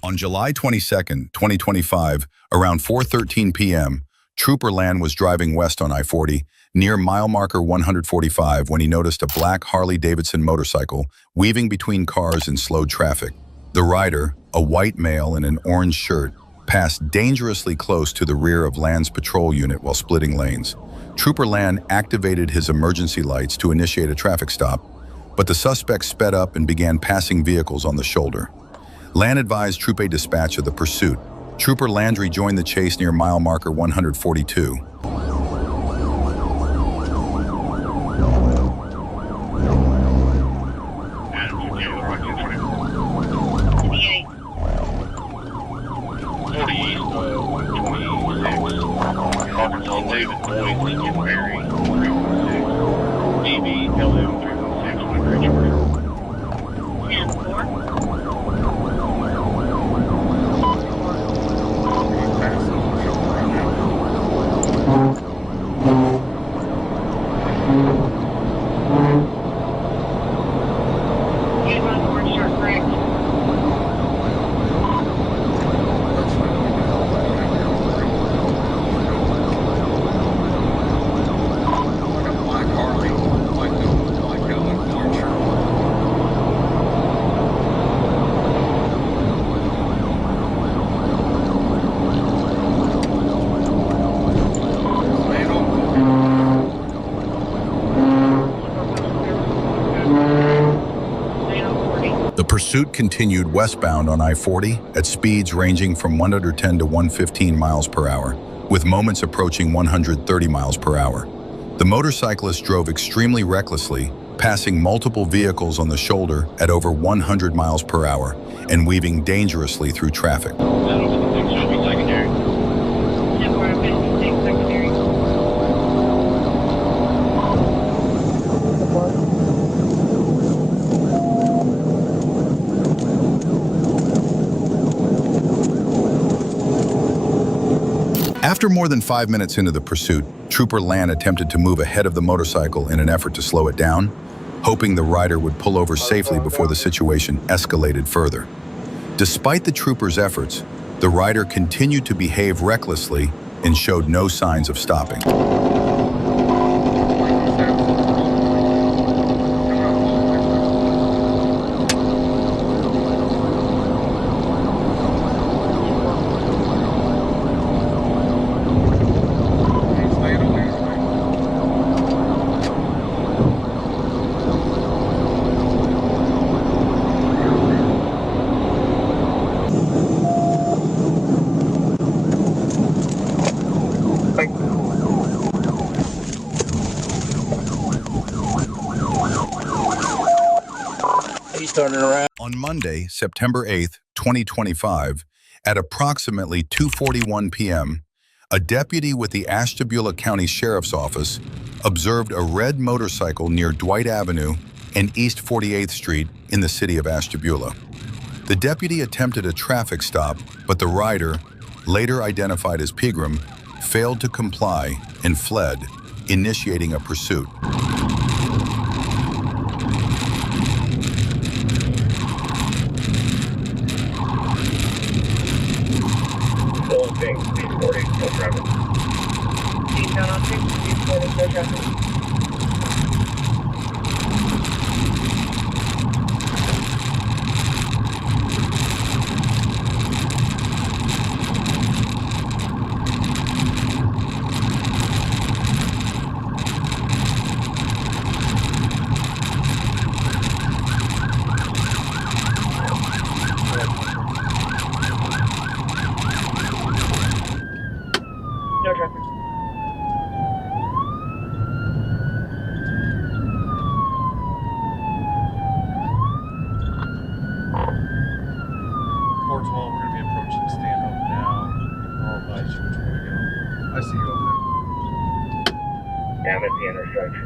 On July 22nd, 2025, around 4:13 p.m., Trooper Land was driving west on I-40 near mile marker 145 when he noticed a black Harley-Davidson motorcycle weaving between cars and slowed traffic. The rider, a white male in an orange shirt, passed dangerously close to the rear of Land's patrol unit while splitting lanes. Trooper Land activated his emergency lights to initiate a traffic stop, but the suspect sped up and began passing vehicles on the shoulder. Land advised Troop A dispatch of the pursuit. Trooper Landry joined the chase near mile marker 142. The pursuit continued westbound on I-40 at speeds ranging from 110 to 115 miles per hour, with moments approaching 130 miles per hour. The motorcyclist drove extremely recklessly, passing multiple vehicles on the shoulder at over 100 miles per hour and weaving dangerously through traffic. After more than 5 minutes into the pursuit, Trooper Land attempted to move ahead of the motorcycle in an effort to slow it down, hoping the rider would pull over safely before the situation escalated further. Despite the trooper's efforts, the rider continued to behave recklessly and showed no signs of stopping. On Monday, September 8th, 2025, at approximately 2:41 p.m., a deputy with the Ashtabula County Sheriff's Office observed a red motorcycle near Dwight Avenue and East 48th Street in the city of Ashtabula. The deputy attempted a traffic stop, but the rider, later identified as Pegram, failed to comply and fled, initiating a pursuit. No traffic. We're going to be approaching stand-up now. I'll advise you which way to go. I see you over there. Yeah, I'm at the intersection.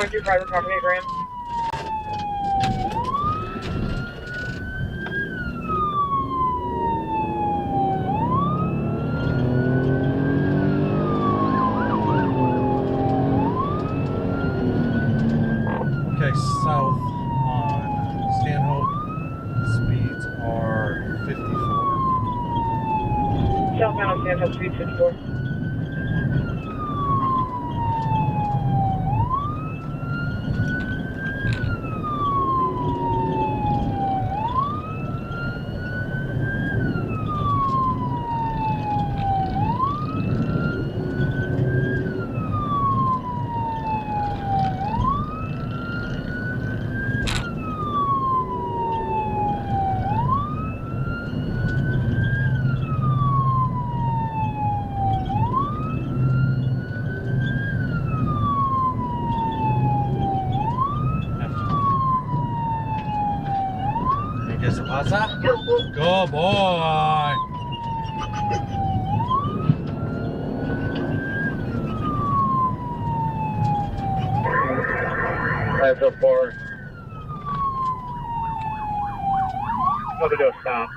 Going through private property, Graham. Okay, south on Stanhope. Speeds are 54. Southbound on Sandhill Street 54. ¿Qué se pasa? Good boy. That's so far. Another do a stop.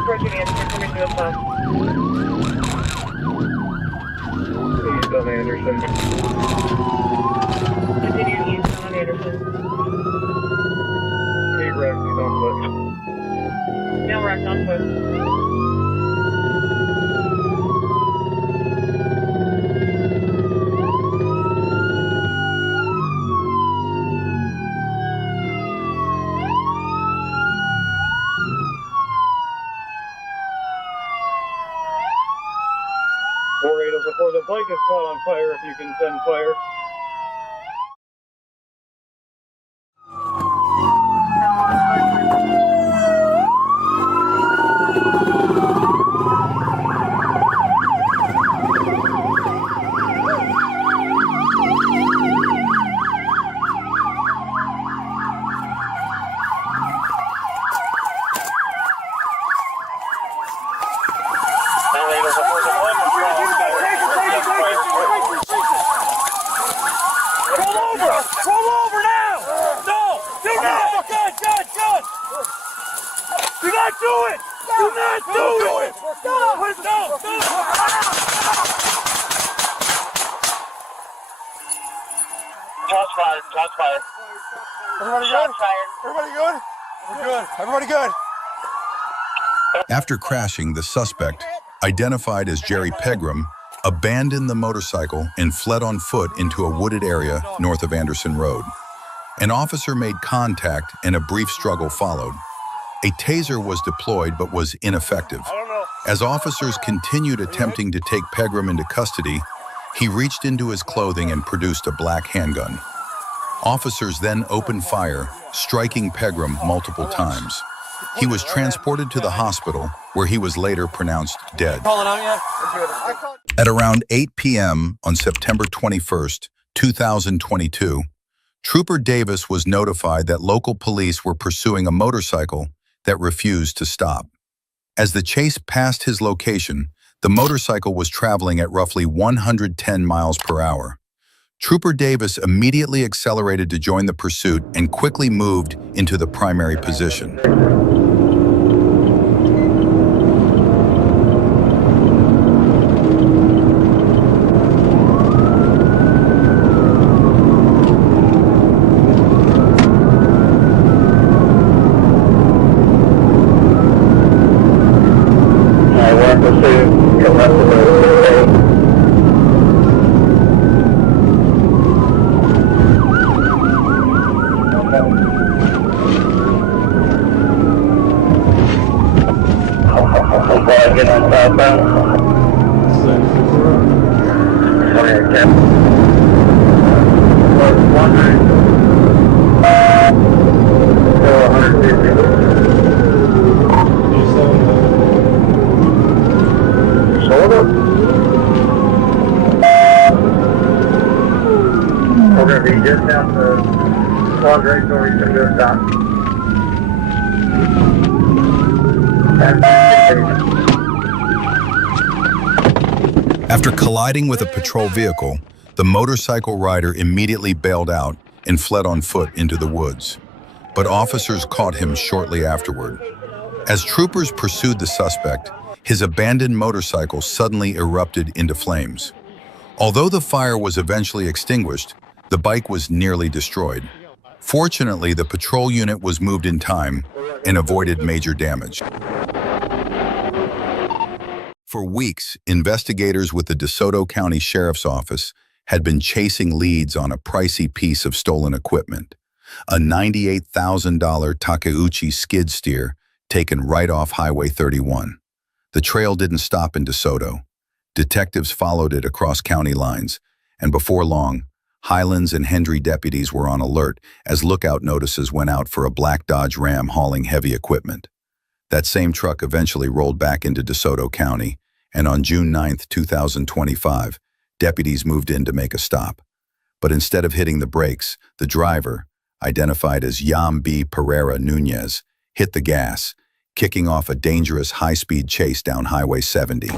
Approaching Anderson, coming to a stop. East on Anderson. Continue east on Anderson. He wrecked on foot. Now wrecked on foot. Before the bike is caught on fire, if you can send fire. Roll over now! No! Do not! Good! Do not do it! Do not do it! No! Shots fired. Everybody good? Everybody good? We're good. Everybody good? After crashing, the suspect, identified as Jerry Pegram, abandoned the motorcycle and fled on foot into a wooded area north of Anderson Road. An officer made contact and a brief struggle followed. A taser was deployed but was ineffective. As officers continued attempting to take Pegram into custody, he reached into his clothing and produced a black handgun. Officers then opened fire, striking Pegram multiple times. He was transported to the hospital, where he was later pronounced dead. At around 8 p.m. on September 21st, 2022, Trooper Davis was notified that local police were pursuing a motorcycle that refused to stop. As the chase passed his location, the motorcycle was traveling at roughly 110 miles per hour. Trooper Davis immediately accelerated to join the pursuit and quickly moved into the primary position. Get on southbound. We're going to be just out the Quad Race or he's going to do a stop. After colliding with a patrol vehicle, The motorcycle rider immediately bailed out and fled on foot into the woods, but officers caught him shortly afterward. As troopers pursued the suspect, his abandoned motorcycle suddenly erupted into flames. Although the fire was eventually extinguished, the bike was nearly destroyed. Fortunately, the patrol unit was moved in time and avoided major damage. For weeks, investigators with the DeSoto County Sheriff's Office had been chasing leads on a pricey piece of stolen equipment, a $98,000 Takeuchi skid steer taken right off Highway 31. The trail didn't stop in DeSoto. Detectives followed it across county lines, and before long, Highlands and Hendry deputies were on alert as lookout notices went out for a black Dodge Ram hauling heavy equipment. That same truck eventually rolled back into DeSoto County, and on June 9, 2025, deputies moved in to make a stop. But instead of hitting the brakes, the driver, identified as Yam B. Pereira Nunez, hit the gas, kicking off a dangerous high-speed chase down Highway 70.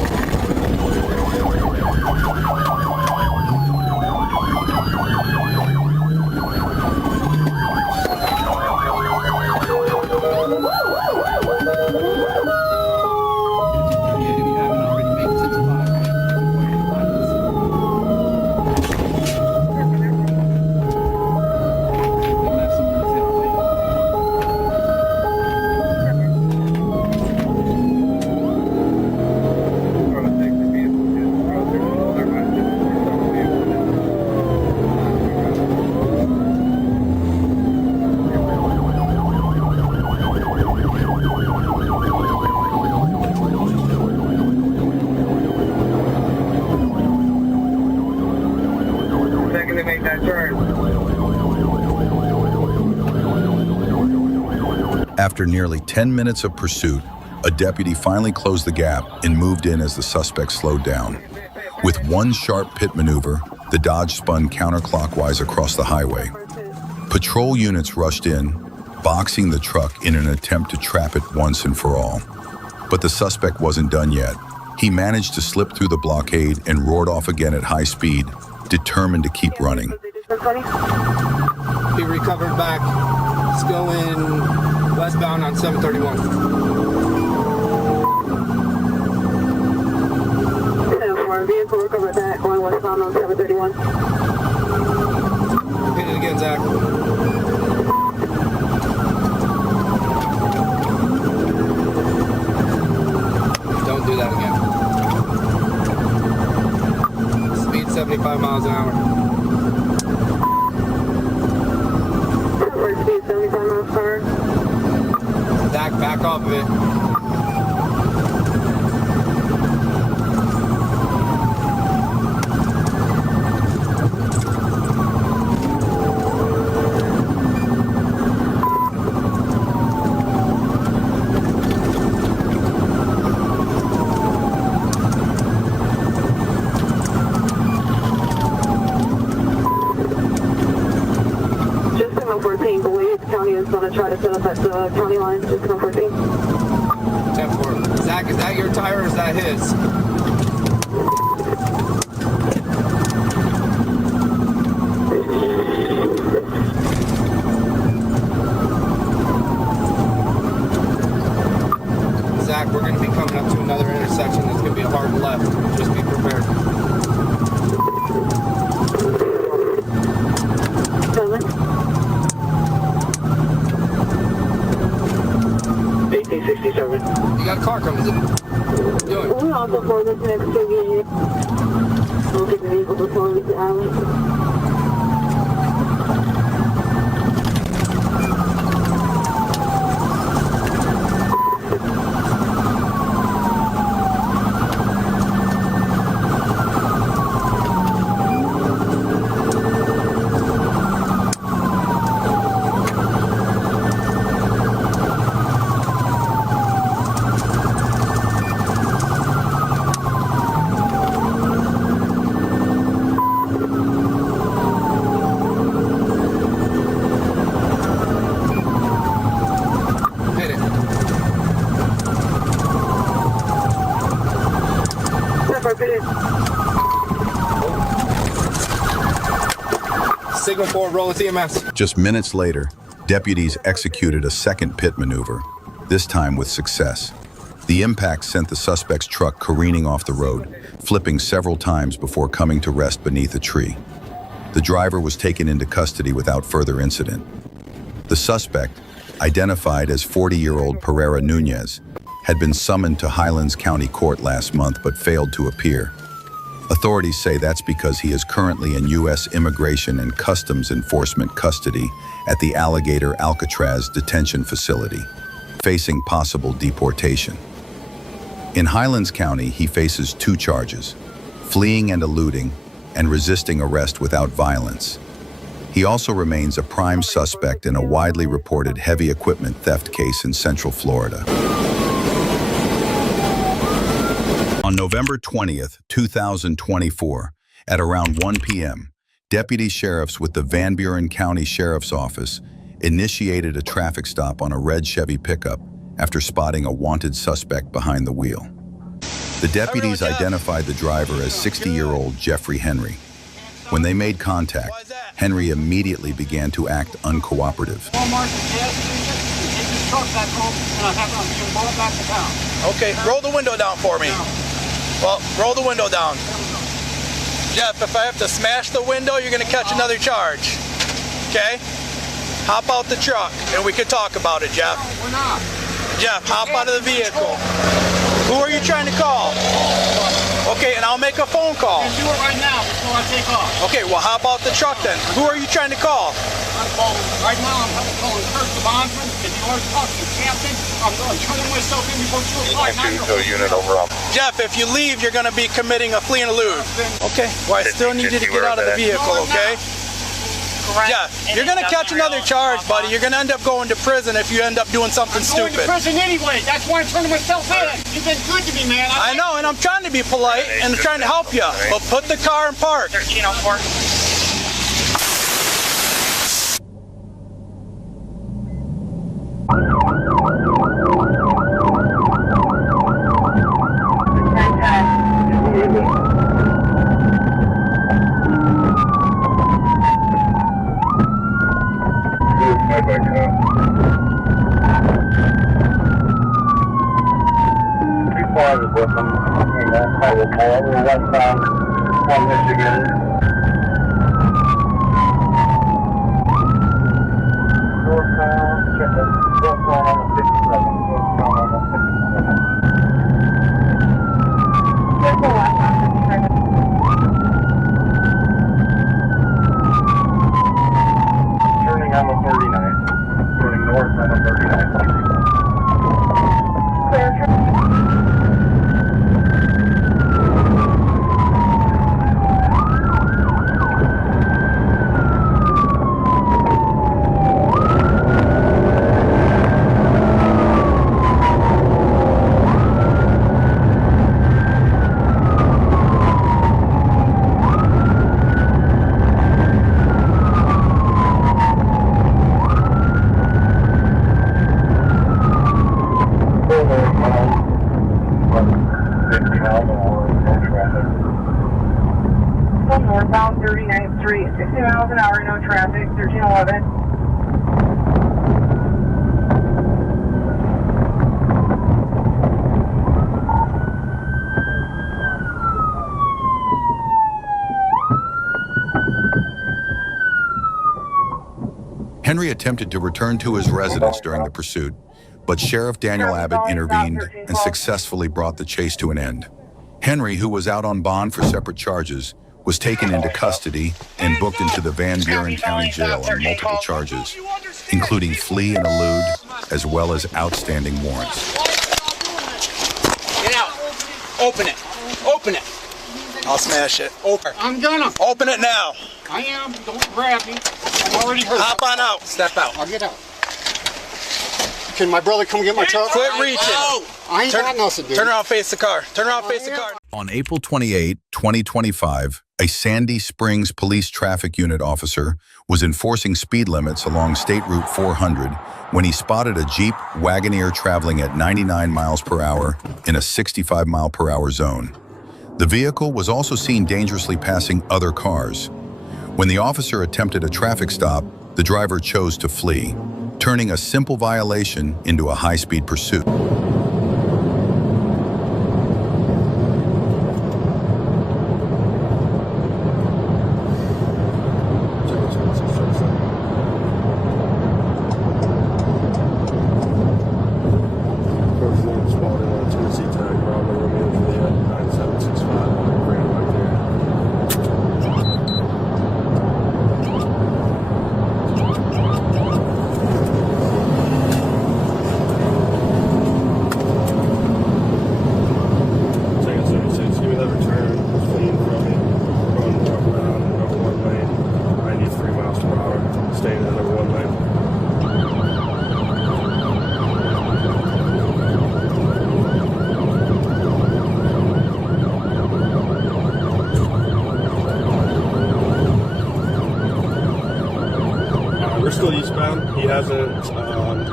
Second to make that turn. After nearly 10 minutes of pursuit, a deputy finally closed the gap and moved in as the suspect slowed down. With one sharp pit maneuver, the Dodge spun counterclockwise across the highway. Patrol units rushed in, boxing the truck in an attempt to trap it once and for all. But the suspect wasn't done yet. He managed to slip through the blockade and roared off again at high speed, determined to keep running. He recovered back. It's going westbound on 731. Vehicle recovered back going westbound on 731. Hit it again, Zach. Don't do that again. Speed 75 miles an hour. Speed 75 miles per hour. Zach, back off of it. County is going to try to set up at the county line, just 14. 10-4. Zach, is that your tire or is that his? Zach, we're going to be coming up to another intersection that's going to be a hard left. Just be prepared. 1867. You got a car coming. What are you doing? We also for this next to we'll get the vehicle before we get out. signal for it, roll with EMS. Just minutes later, deputies executed a second pit maneuver, this time with success. The impact sent the suspect's truck careening off the road, flipping several times before coming to rest beneath a tree. The driver was taken into custody without further incident. The suspect, identified as 40-year-old Pereira Nunez, had been summoned to Highlands County Court last month but failed to appear. Authorities say that's because he is currently in U.S. Immigration and Customs Enforcement custody at the Alligator Alcatraz detention facility, facing possible deportation. In Highlands County, he faces 2 charges: fleeing and eluding, and resisting arrest without violence. He also remains a prime suspect in a widely reported heavy equipment theft case in Central Florida. On November 20th, 2024, at around 1 p.m., deputy sheriffs with the Van Buren County Sheriff's Office initiated a traffic stop on a red Chevy pickup after spotting a wanted suspect behind the wheel. The deputies identified the driver as 60-year-old Jeffrey Henry. When they made contact, Henry immediately began to act uncooperative. Okay, roll the window down for me. Well, roll the window down. Jeff, if I have to smash the window, you're gonna catch another charge. Okay? Hop out the truck and we can talk about it, Jeff. We're not. Jeff, hop out of the vehicle. Who are you trying to call? Okay, and I'll make a phone call. You can do it right now before I take off. Okay, well, hop out the truck then. Who are you trying to call? I'm calling, right now I'm calling Kurt the bondsman, because he always talks to the captain. I'm turning myself in before 2 o'clock. Unit over. Jeff, if you leave, you're going to be committing a flee and elude. Okay, well, I still need you to get out of the vehicle, okay? Jeff, you're going to catch another charge, buddy. You're going to end up going to prison if you end up doing something I'm going stupid. to prison anyway. That's why I'm turning myself in. You've been good to me, man. I know, and I'm trying to be polite and trying to help you, but put the car in park. 1304. With them, I will call over westbound on Michigan. Northbound, check it. Northbound on the 57. Northbound on the 57. There's a lot on 57. Turning on the 39. Turning north on the 39. Northbound 39th Street, 60 miles an hour, no traffic, 1311. Henry attempted to return to his residence during the pursuit, but Sheriff Daniel Abbott intervened and successfully brought the chase to an end. Henry, who was out on bond for separate charges, was taken into custody and booked into the Van Buren County Jail on multiple charges, including flee and elude, as well as outstanding warrants. Get out. Open it. Open it. I'll smash it. Open. I'm gonna. Open it now. I am. Don't grab me. I'm already hurt. Hop on out. Step out. I'll get out. Can my brother come get my truck? Quit reaching. I ain't got nothing, dude. Turn around, face the car. Turn around, face the car. On April 28, 2025, a Sandy Springs Police Traffic Unit officer was enforcing speed limits along State Route 400 when he spotted a Jeep Wagoneer traveling at 99 miles per hour in a 65 mile per hour zone. The vehicle was also seen dangerously passing other cars. When the officer attempted a traffic stop, the driver chose to flee, turning a simple violation into a high-speed pursuit. We're still eastbound. He hasn't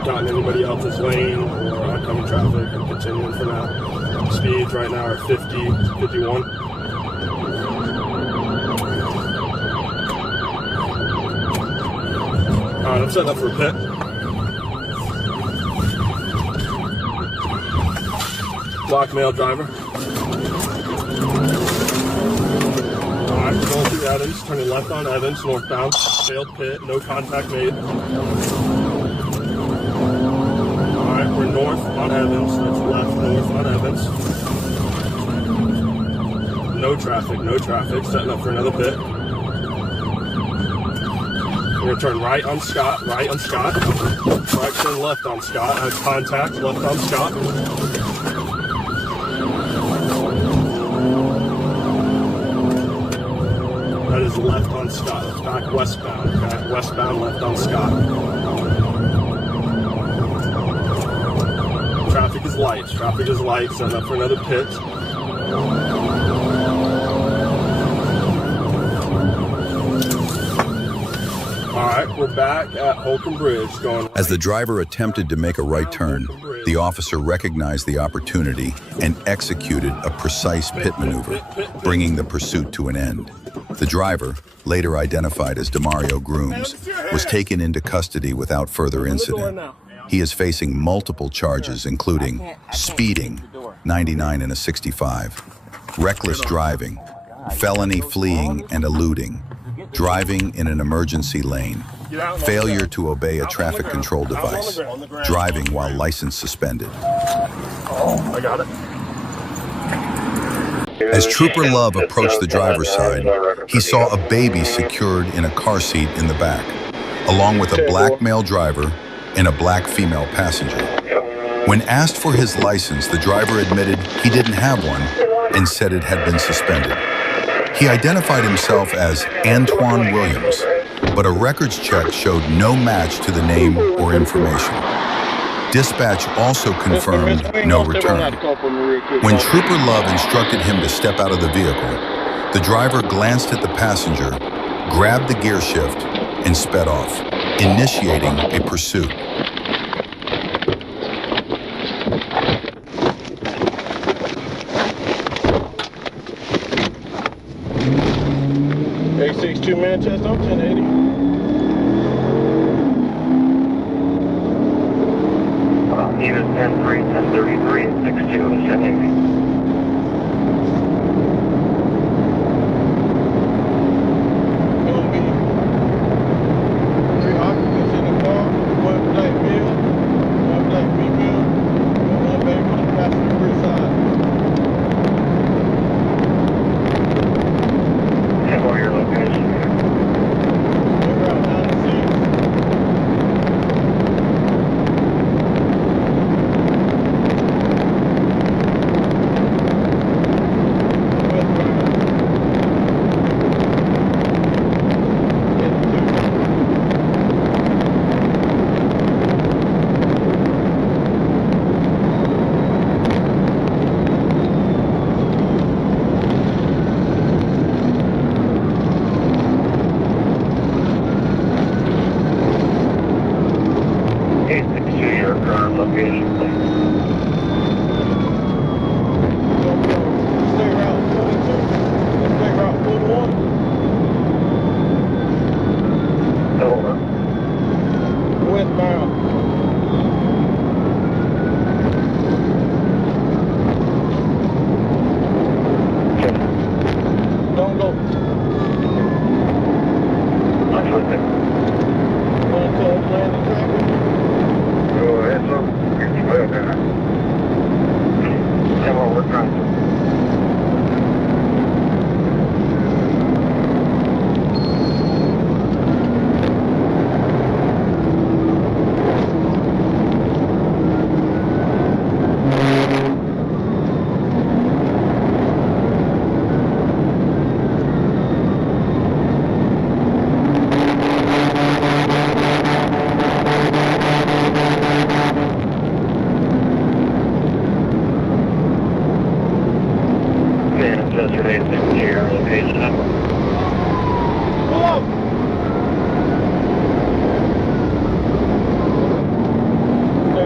gotten anybody else's lane or oncoming traffic. I'm continuing for now. Speeds right now are 50, 51. Alright, I'm setting up for a pit. Black male driver. Alright, we're going through Evans, turning left on Evans, northbound. Failed pit, no contact made. Alright, we're north on Evans, that's left north on Evans. No traffic, setting up for another pit. We're gonna turn right on Scott. Right, turn left on Scott. I have contact, left on Scott. That is left on Scott. It's back westbound. Okay? Westbound, left on Scott. Traffic is light. Setting up for another pit. Alright, we're back at Holcomb Bridge going. As the driver attempted to make a right turn, the officer recognized the opportunity and executed a precise pit maneuver, bringing the pursuit to an end. The driver, later identified as Demario Grooms, was taken into custody without further incident. He is facing multiple charges, including speeding, 99 and a 65, reckless driving, felony fleeing and eluding, driving in an emergency lane, failure to obey a traffic control device, driving while license suspended. I got it. As Trooper Love approached the driver's side, he saw a baby secured in a car seat in the back, along with a black male driver and a black female passenger. When asked for his license, the driver admitted he didn't have one and said it had been suspended. He identified himself as Antoine Williams, but a records check showed no match to the name or information. Dispatch also confirmed no return. When Trooper Love instructed him to step out of the vehicle, the driver glanced at the passenger, grabbed the gear shift, and sped off, initiating a pursuit. A62 Manchester, 1080. Unit 10-3, 1033, 62, 1080.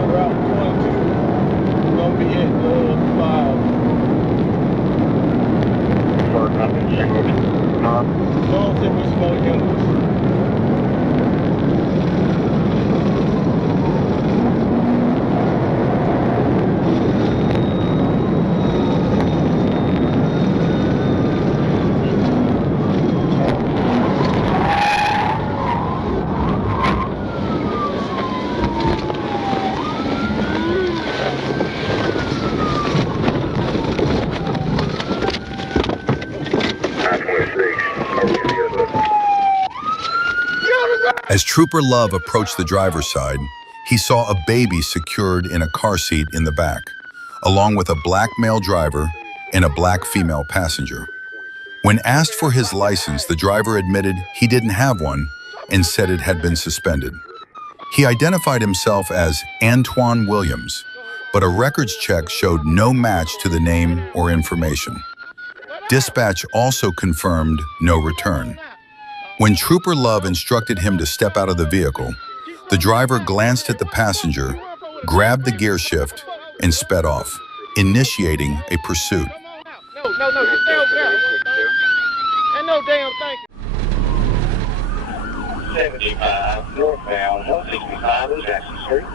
Route 22. Gonna be at 5. Or nothing, single. No, simply smoke him. As Trooper Love approached the driver's side, he saw a baby secured in a car seat in the back, along with a black male driver and a black female passenger. When asked for his license, the driver admitted he didn't have one and said it had been suspended. He identified himself as Antoine Williams, but a records check showed no match to the name or information. Dispatch also confirmed no return. When Trooper Love instructed him to step out of the vehicle, the driver glanced at the passenger, grabbed the gear shift, and sped off, initiating a pursuit. No, just stay over there. Ain't no damn thing. 75 northbound, 165 on Jackson Street.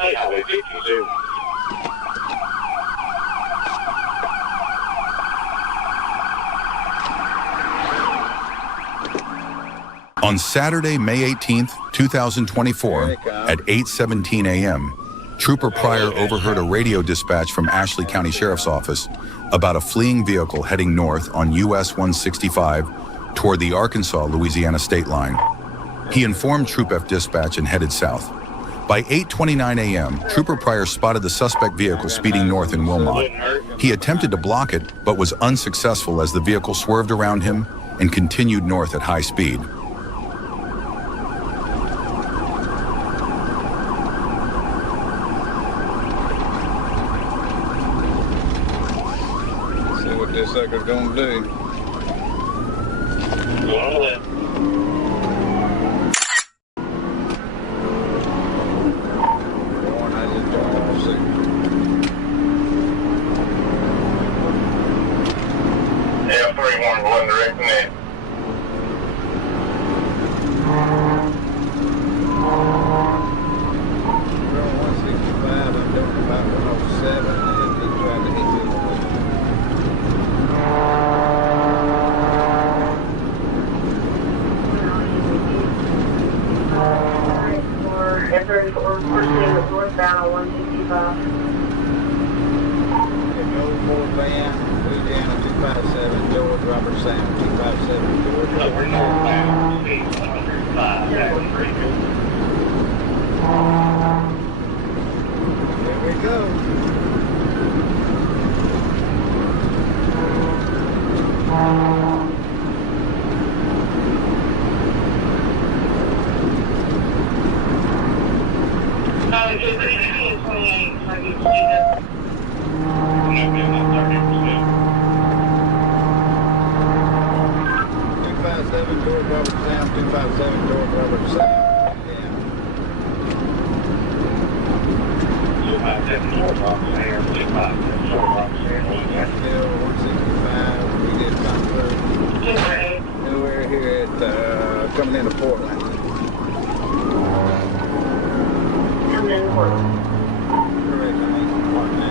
State Highway 52. On Saturday, May 18th, 2024, at 8:17 a.m., Trooper Pryor overheard a radio dispatch from Ashley County Sheriff's Office about a fleeing vehicle heading north on US 165 toward the Arkansas-Louisiana state line. He informed Troop F dispatch and headed south. By 8:29 a.m., Trooper Pryor spotted the suspect vehicle speeding north in Wilmot. He attempted to block it, but was unsuccessful as the vehicle swerved around him and continued north at high speed. See what this sucker's gonna do. Go on the left. Yeah, 31 going directing it. Northbound on 165. Louisiana 257, George Robert Sam 257, George. We're northbound, speed 105, Jackson Street. There we go. George Robert Sam, 257, George Robert Sam. Yeah. 257 George Robert Sam, 257 George Robert Sam. Still 165, we did come through. We're here at, coming into Portland. Coming in Portland. Correct, I mean, Portland now.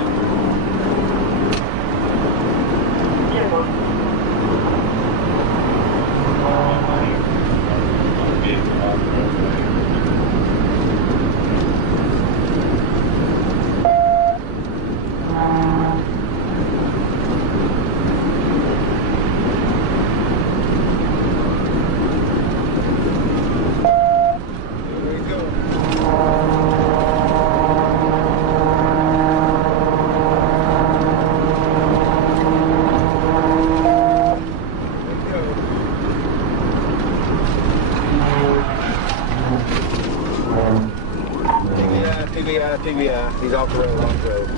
TVI. He's off the road, off the road.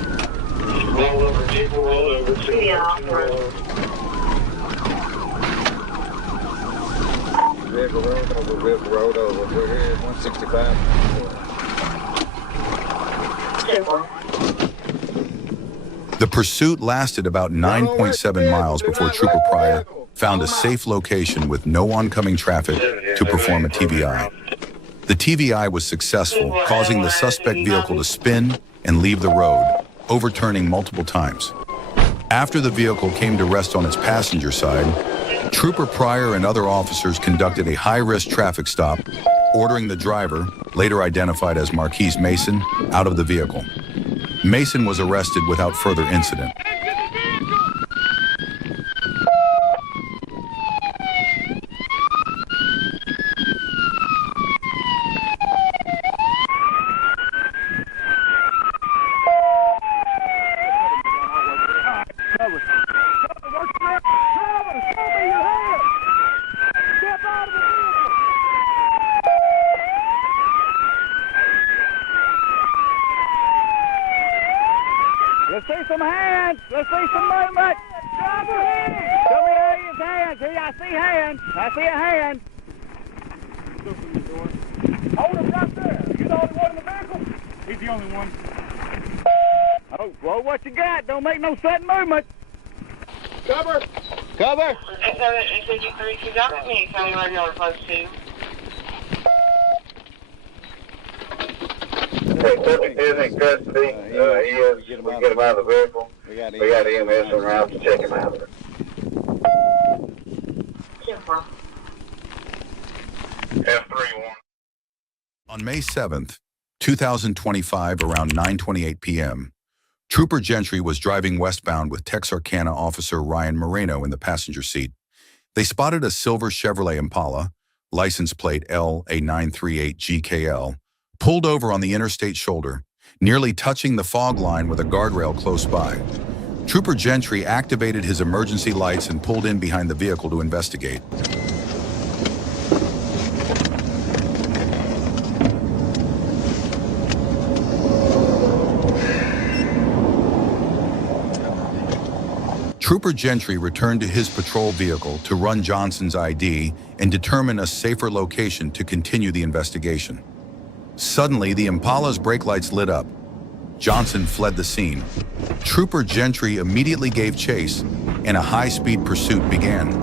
Roll over, vehicle, roll over. TVI off the road. Vehicle rolled over. We're here at 165. The pursuit lasted about 9.7 miles before Trooper Pryor found a safe location with no oncoming traffic to perform a TVI. The TVI was successful, causing the suspect vehicle to spin and leave the road, overturning multiple times. After the vehicle came to rest on its passenger side, Trooper Pryor and other officers conducted a high-risk traffic stop, ordering the driver, later identified as Marquise Mason, out of the vehicle. Mason was arrested without further incident. Let's see some hands. Let's see some movement. Show me his hands. Here, I see hands. I see a hand. Hold him right there. You the only one in the vehicle? He's the only one. Oh, well, what you got? Don't make no sudden movement. Cover. Cover. You got me. Tell me where you're supposed to. Subject is in custody. He is. We get him out of the vehicle. We got EMS en route to check him out. F31. On May 7th, 2025, around 9:28 p.m., Trooper Gentry was driving westbound with Texarkana officer Ryan Moreno in the passenger seat. They spotted a silver Chevrolet Impala, license plate LA938GKL, pulled over on the interstate shoulder, nearly touching the fog line with a guardrail close by. Trooper Gentry activated his emergency lights and pulled in behind the vehicle to investigate. Trooper Gentry returned to his patrol vehicle to run Johnson's ID and determine a safer location to continue the investigation. Suddenly, the Impala's brake lights lit up. Johnson fled the scene. Trooper Gentry immediately gave chase, and a high-speed pursuit began.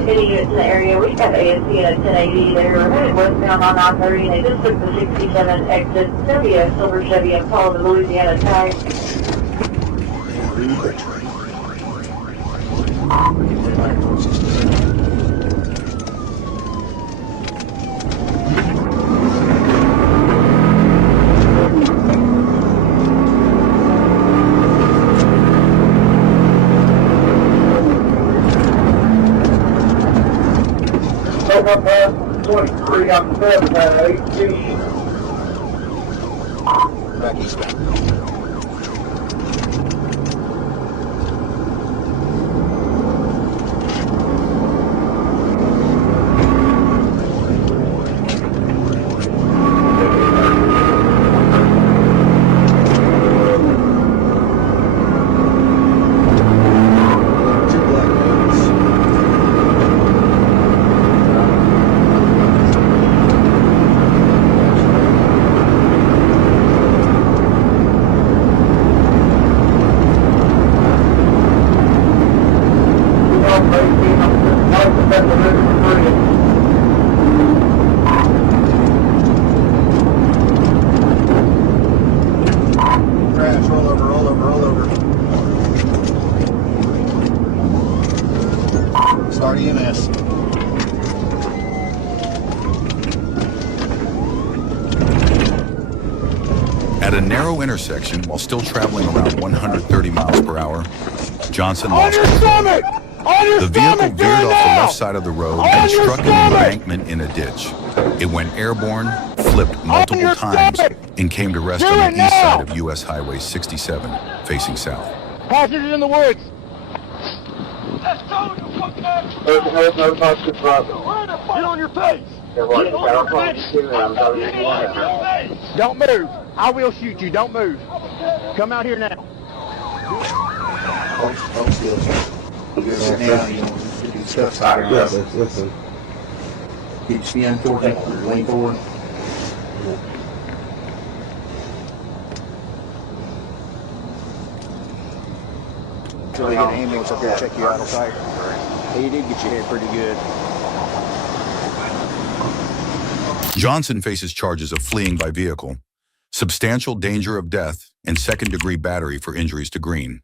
Any units in the area, we got ASC at 1080. They were headed westbound on I-30, and they just took the 67 exit. It's going to be a silver Chevy Impala, the Louisiana tag. Up past 23 on the 7 at 18. Back eastbound. EMS. At a narrow intersection, while still traveling around 130 miles per hour, Johnson lost control. The vehicle veered off the left side of the road and struck an embankment in a ditch. It went airborne, flipped multiple times, and came to rest on the east side of U.S. Highway 67, facing south. Passengers in the woods. No positive problem. Get on your face. Don't Don't move. I will shoot you. Don't move. Come out here now. Listen. Keep spin forward, lean forward. Until they get an ambulance up there to check you out, okay? He did get your head pretty good. Johnson faces charges of fleeing by vehicle, substantial danger of death, and second-degree battery for injuries to Green.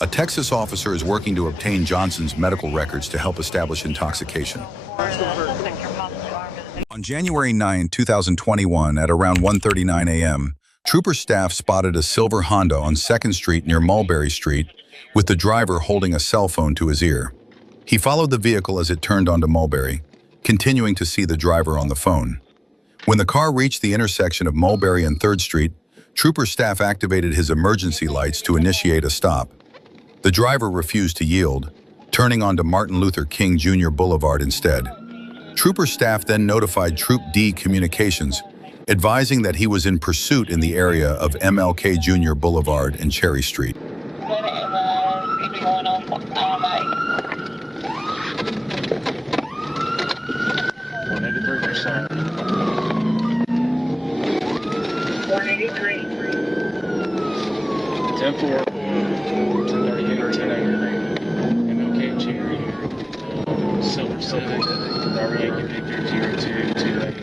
A Texas officer is working to obtain Johnson's medical records to help establish intoxication. On January 9, 2021, at around 1:39 a.m., trooper staff spotted a silver Honda on 2nd Street near Mulberry Street, with the driver holding a cell phone to his ear. He followed the vehicle as it turned onto Mulberry, continuing to see the driver on the phone. When the car reached the intersection of Mulberry and 3rd Street, trooper staff activated his emergency lights to initiate a stop. The driver refused to yield, turning onto Martin Luther King Jr. Boulevard instead. Trooper staff then notified Troop D Communications, advising that he was in pursuit in the area of MLK Jr. Boulevard and Cherry Street. 183%. 183. 10-4, 1038, 1080. MLK Cherry, Silver Civic, Robert Yankee Victor 0228,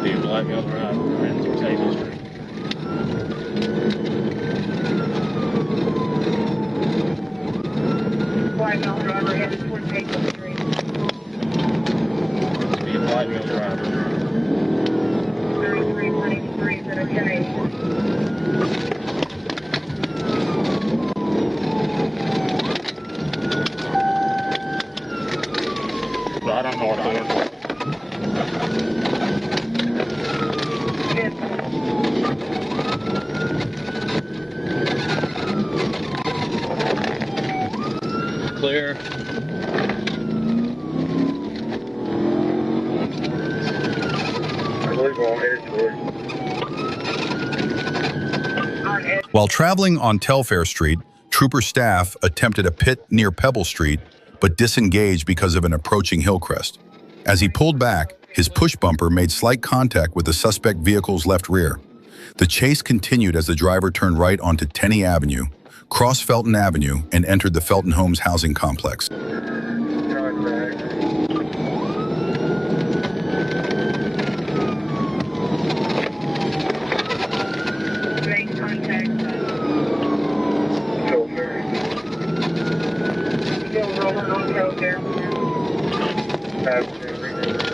R5, be a black male driver, ran through Table Street. White male driver headed towards Maple Street. Be a black male driver. 33 is it okay? Right on North. Clear. While traveling on Telfair Street, trooper staff attempted a pit near Pebble Street, but disengaged because of an approaching hillcrest. As he pulled back, his push bumper made slight contact with the suspect vehicle's left rear. The chase continued as the driver turned right onto Tenney Avenue, crossed Felton Avenue, and entered the Felton Homes housing complex. Make contact. Still rolling on Telfair. After Henry.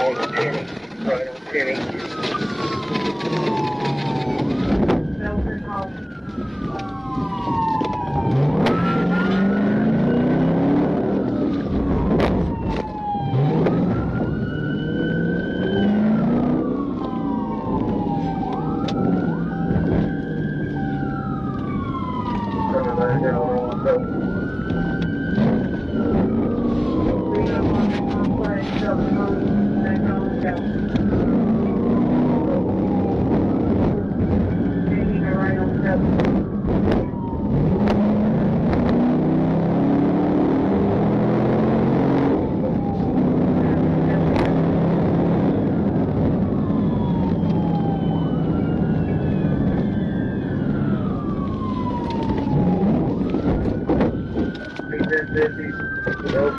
On Penny. Right on Penny. Belford Home.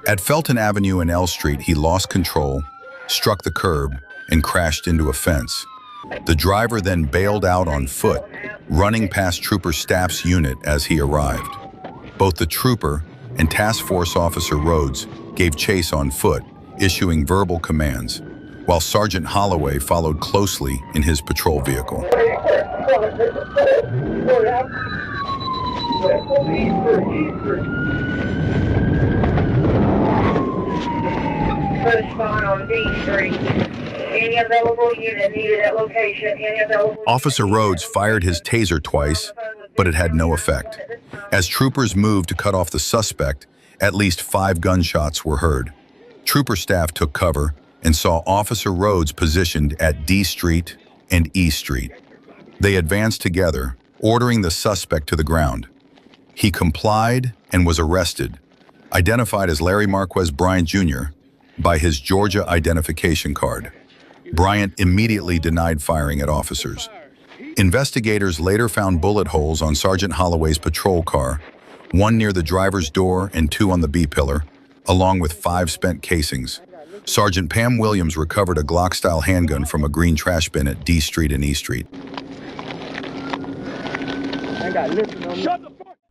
At Felton Avenue and L Street, he lost control, struck the curb, and crashed into a fence. The driver then bailed out on foot, running past Trooper Staff's unit as he arrived. Both the trooper and Task Force Officer Rhodes gave chase on foot, issuing verbal commands, while Sergeant Holloway followed closely in his patrol vehicle. Put a spot on D Street. Any available unit needed at location. Any available. Officer Rhodes fired his taser twice, but it had no effect. As troopers moved to cut off the suspect, at least 5 gunshots were heard. Trooper staff took cover and saw Officer Rhodes positioned at D Street and E Street. They advanced together, ordering the suspect to the ground. He complied and was arrested, identified as Larry Marquez Bryant Jr. by his Georgia identification card. Bryant immediately denied firing at officers. Investigators later found bullet holes on Sergeant Holloway's patrol car, 1 near the driver's door and 2 on the B-pillar, along with 5 spent casings. Sergeant Pam Williams recovered a Glock-style handgun from a green trash bin at D Street and E Street.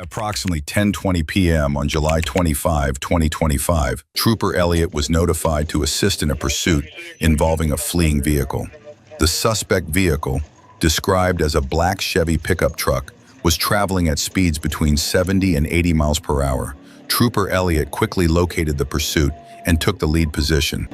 Approximately 10:20 p.m. on July 25, 2025, Trooper Elliott was notified to assist in a pursuit involving a fleeing vehicle. The suspect vehicle, described as a black Chevy pickup truck, was traveling at speeds between 70 and 80 miles per hour. Trooper Elliott quickly located the pursuit and took the lead position.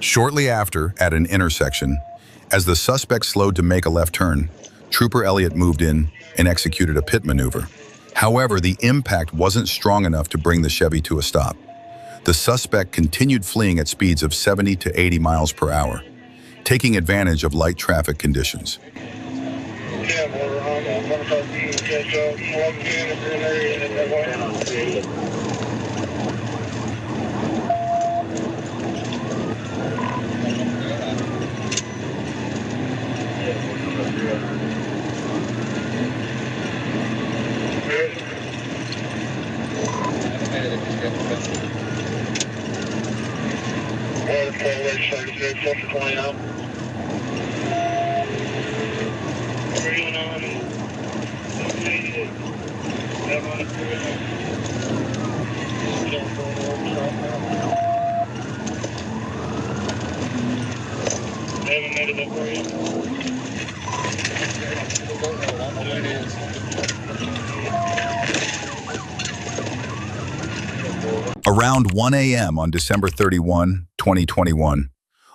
Shortly after, at an intersection, as the suspect slowed to make a left turn, Trooper Elliott moved in and executed a pit maneuver. However, the impact wasn't strong enough to bring the Chevy to a stop. The suspect continued fleeing at speeds of 70 to 80 miles per hour, taking advantage of light traffic conditions. Around 1 a.m. on December 31, 2021,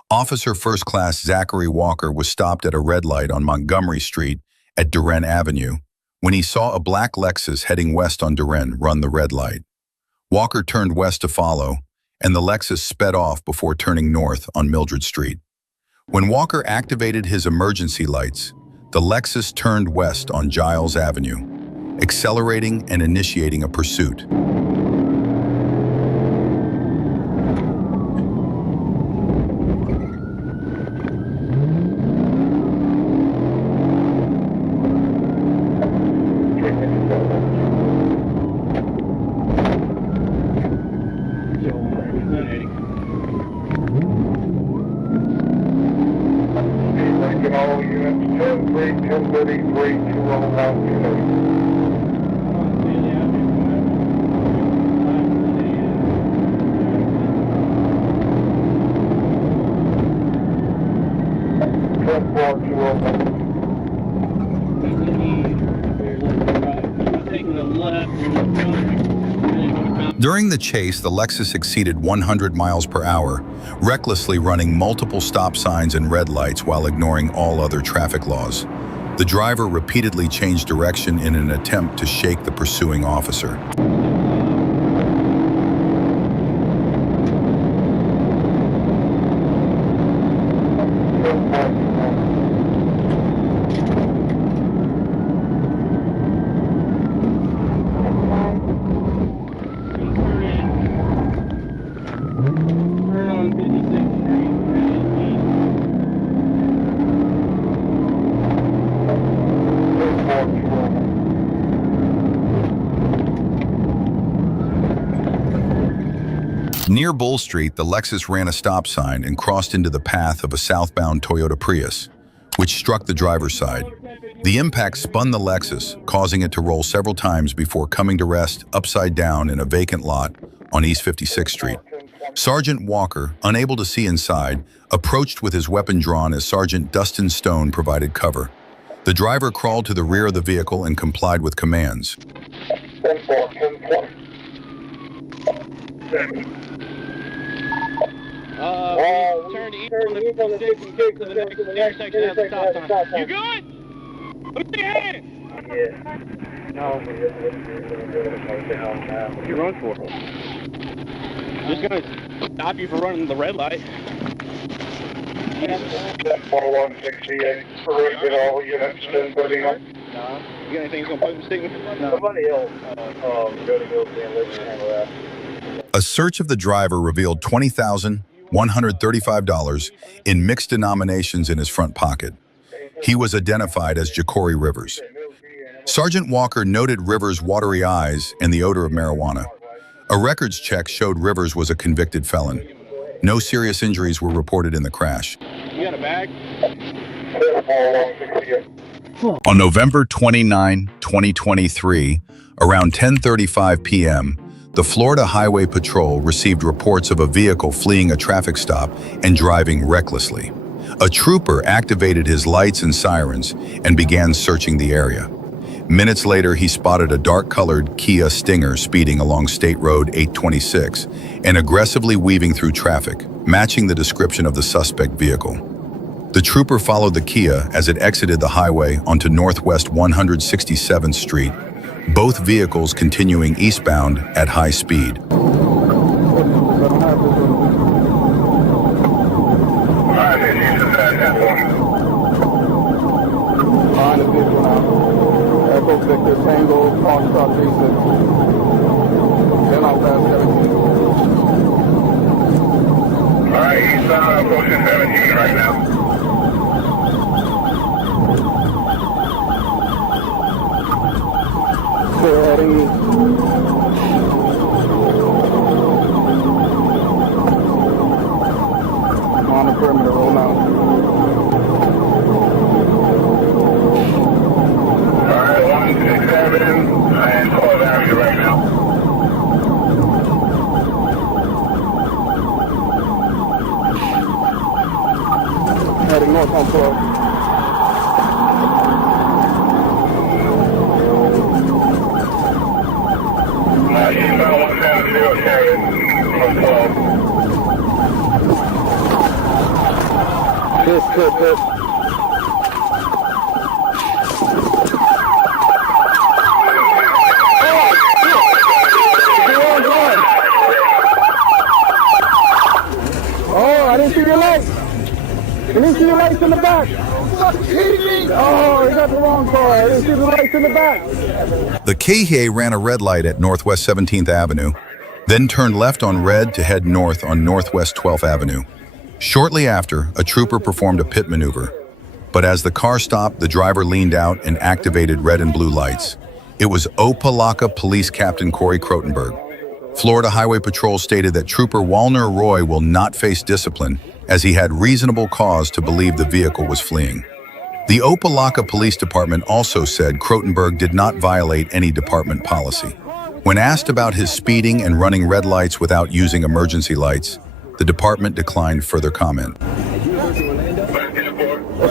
Officer First Class Zachary Walker was stopped at a red light on Montgomery Street at Duren Avenue when he saw a black Lexus heading west on Duren run the red light. Walker turned west to follow, and the Lexus sped off before turning north on Mildred Street. When Walker activated his emergency lights, the Lexus turned west on Giles Avenue, accelerating and initiating a pursuit. During the chase, the Lexus exceeded 100 miles per hour, recklessly running multiple stop signs and red lights while ignoring all other traffic laws. The driver repeatedly changed direction in an attempt to shake the pursuing officer. Near Bull Street, the Lexus ran a stop sign and crossed into the path of a southbound Toyota Prius, which struck the driver's side. The impact spun the Lexus, causing it to roll several times before coming to rest upside down in a vacant lot on East 56th Street. Sergeant Walker, unable to see inside, approached with his weapon drawn as Sergeant Dustin Stone provided cover. The driver crawled to the rear of the vehicle and complied with commands. We turned east on the 56 and kicked to the next intersection at the stop sign. You good? Let me see your hands. Yeah. No. What you run for? Just gonna stop you for running the red light. 4168, corrected all units, 1030. No. You got anything that's gonna put in the signal? No. Somebody else, go to Guilty and let you handle that. A search of the driver revealed $20,135 in mixed denominations in his front pocket. He was identified as Jacory Rivers. Sergeant Walker noted Rivers' watery eyes and the odor of marijuana. A records check showed Rivers was a convicted felon. No serious injuries were reported in the crash. You got a bag? On November 29, 2023, around 10:35 p.m., the Florida Highway Patrol received reports of a vehicle fleeing a traffic stop and driving recklessly. A trooper activated his lights and sirens and began searching the area. Minutes later, he spotted a dark-colored Kia Stinger speeding along State Road 826 and aggressively weaving through traffic, matching the description of the suspect vehicle. The trooper followed the Kia as it exited the highway onto Northwest 167th Street, both vehicles continuing eastbound at high speed. Victor Tango, Foxtrot 36. Then I'll pass 17. Alright, he's approaching 17 right now. Clear heading east. On the perimeter, roll now. And 12 Avenue right now. Heading north on 12. Eastbound 170 carried from 12. Hit. I didn't see your lights. I didn't see your lights in the back. Oh, you got the wrong car. I didn't see the lights in the back. The KHA ran a red light at Northwest 17th Avenue, then turned left on red to head north on Northwest 12th Avenue. Shortly after, a trooper performed a pit maneuver. But as the car stopped, the driver leaned out and activated red and blue lights. It was Opelika Police Captain Corey Krotenberg. Florida Highway Patrol stated that Trooper Walner Roy will not face discipline as he had reasonable cause to believe the vehicle was fleeing. The Opelika Police Department also said Krotenberg did not violate any department policy. When asked about his speeding and running red lights without using emergency lights, the department declined further comment. That's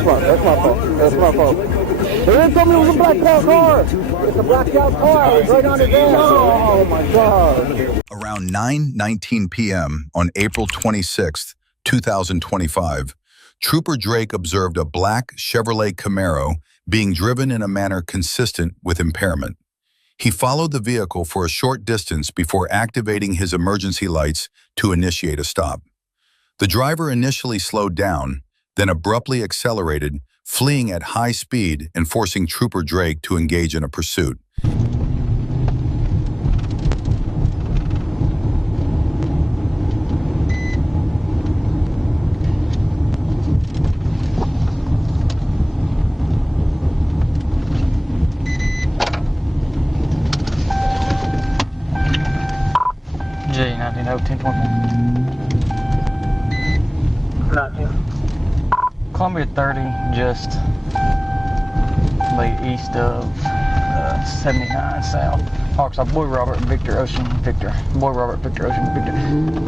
my fault. That's my fault. They didn't tell me it was a blacked out car. It's a blacked out car. I was right on his ass. Oh my God. Around 9:19 p.m. on April 26, 2025, Trooper Drake observed a black Chevrolet Camaro being driven in a manner consistent with impairment. He followed the vehicle for a short distance before activating his emergency lights to initiate a stop. The driver initially slowed down, then abruptly accelerated, fleeing at high speed and forcing Trooper Drake to engage in a pursuit. Columbia 30, just late east of 79 South. Hawks off Boy Robert, Victor Ocean, Victor. Boy Robert, Victor Ocean, Victor.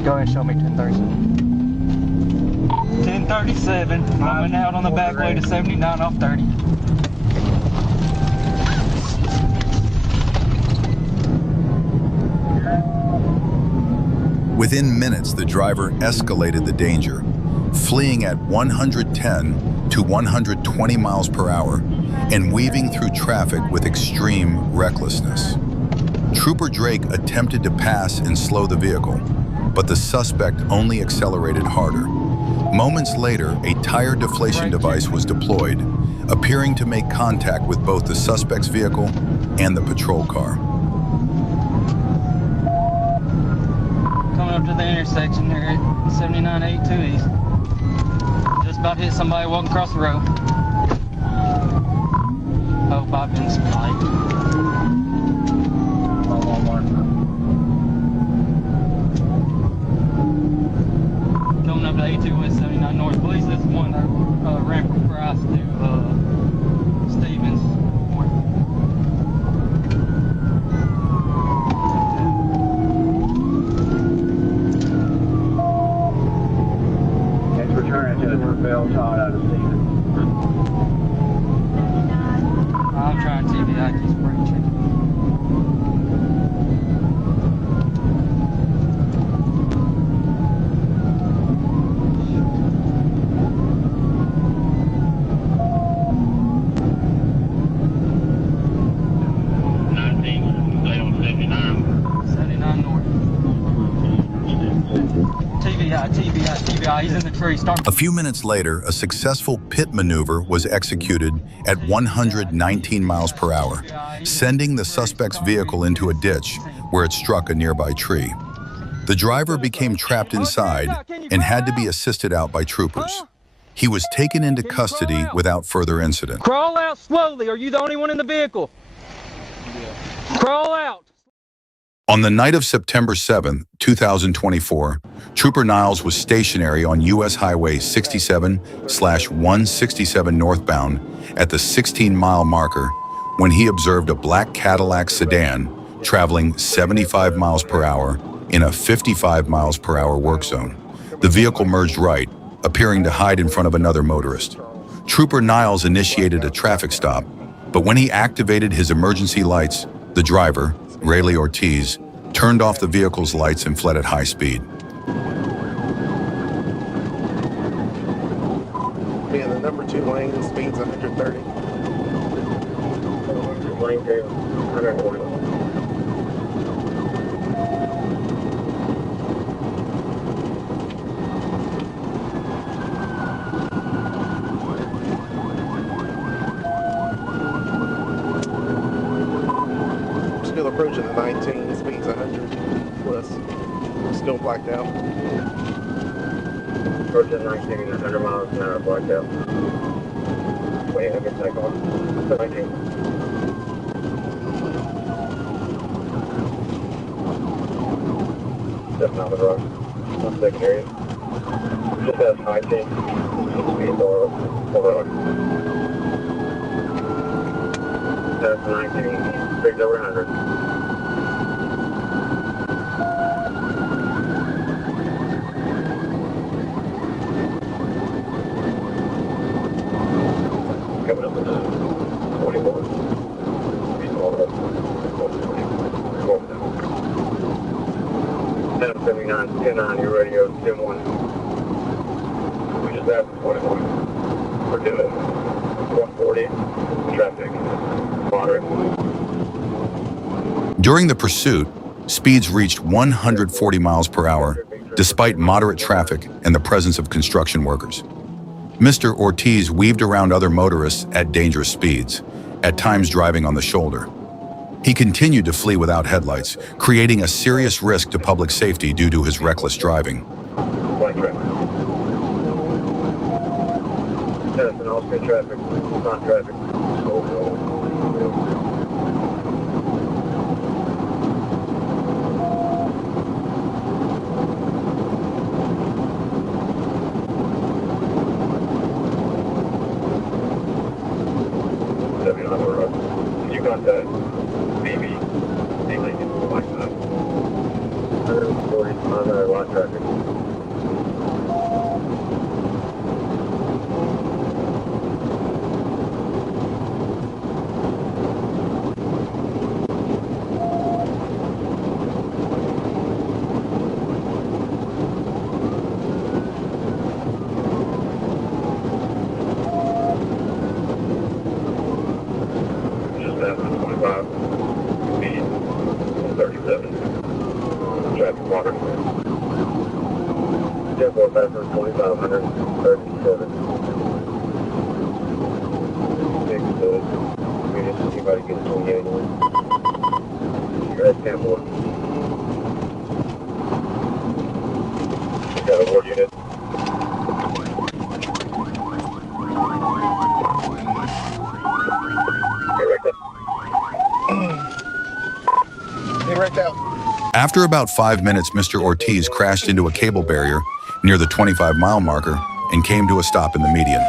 Go ahead and show me 1037. 1037, coming out on the back way to 79 off 30. Within minutes, the driver escalated the danger, fleeing at 110 to 120 miles per hour and weaving through traffic with extreme recklessness. Trooper Drake attempted to pass and slow the vehicle, but the suspect only accelerated harder. Moments later, a tire deflation device was deployed, appearing to make contact with both the suspect's vehicle and the patrol car. Coming up to the intersection here at 7982 East. Just about hit somebody walking across the road. Hope I've been spiked. Coming up to 82 West 79 North. I believe this is one ran from Price to Stevens. Returning to the Northville Todd out of Stevens. I'm trying TBI to spring chicken. TBI, he's in the tree. A few minutes later, a successful pit maneuver was executed at 119 miles per hour, sending the suspect's vehicle into a ditch where it struck a nearby tree. The driver became trapped inside and had to be assisted out by troopers. He was taken into custody without further incident. Crawl out slowly. Are you the only one in the vehicle? Crawl out. On the night of September 7, 2024, Trooper Niles was stationary on U.S. Highway 67/167 northbound at the 16-mile marker when he observed a black Cadillac sedan traveling 75 miles per hour in a 55 miles per hour work zone. The vehicle merged right, appearing to hide in front of another motorist. Trooper Niles initiated a traffic stop, but when he activated his emergency lights, the driver, Rayleigh Ortiz, turned off the vehicle's lights and fled at high speed. Be in the number 2 lane, speeds 130. Lane 2, 140. Still approaching the 19, speeds 100 plus. Still blacked out. Approaching 19, 100 miles an hour, blacked out. Wait, I can take off. 19. Stepping out of the road. One second area. Just has high change. Speed over. That's 19, speeds over 100. Coming up with a 24. Speed all up. 1079, 10-9, your radio, 10-1. We just passed 21. We're doing 140, traffic, moderate. During the pursuit, speeds reached 140 miles per hour, despite moderate traffic and the presence of construction workers. Mr. Ortiz weaved around other motorists at dangerous speeds, at times driving on the shoulder. He continued to flee without headlights, creating a serious risk to public safety due to his reckless driving. White traffic. Test and all-speed traffic, non-traffic. Can you contact BB? Lincoln, like that. 140 on our lot traffic. Just after 25, speed 37, traffic water. Tempo faster 2,537. Big good. We just see anybody get 28. You're at Tempo. Got a ward unit. After about 5 minutes, Mr. Ortiz crashed into a cable barrier near the 25-mile marker and came to a stop in the median.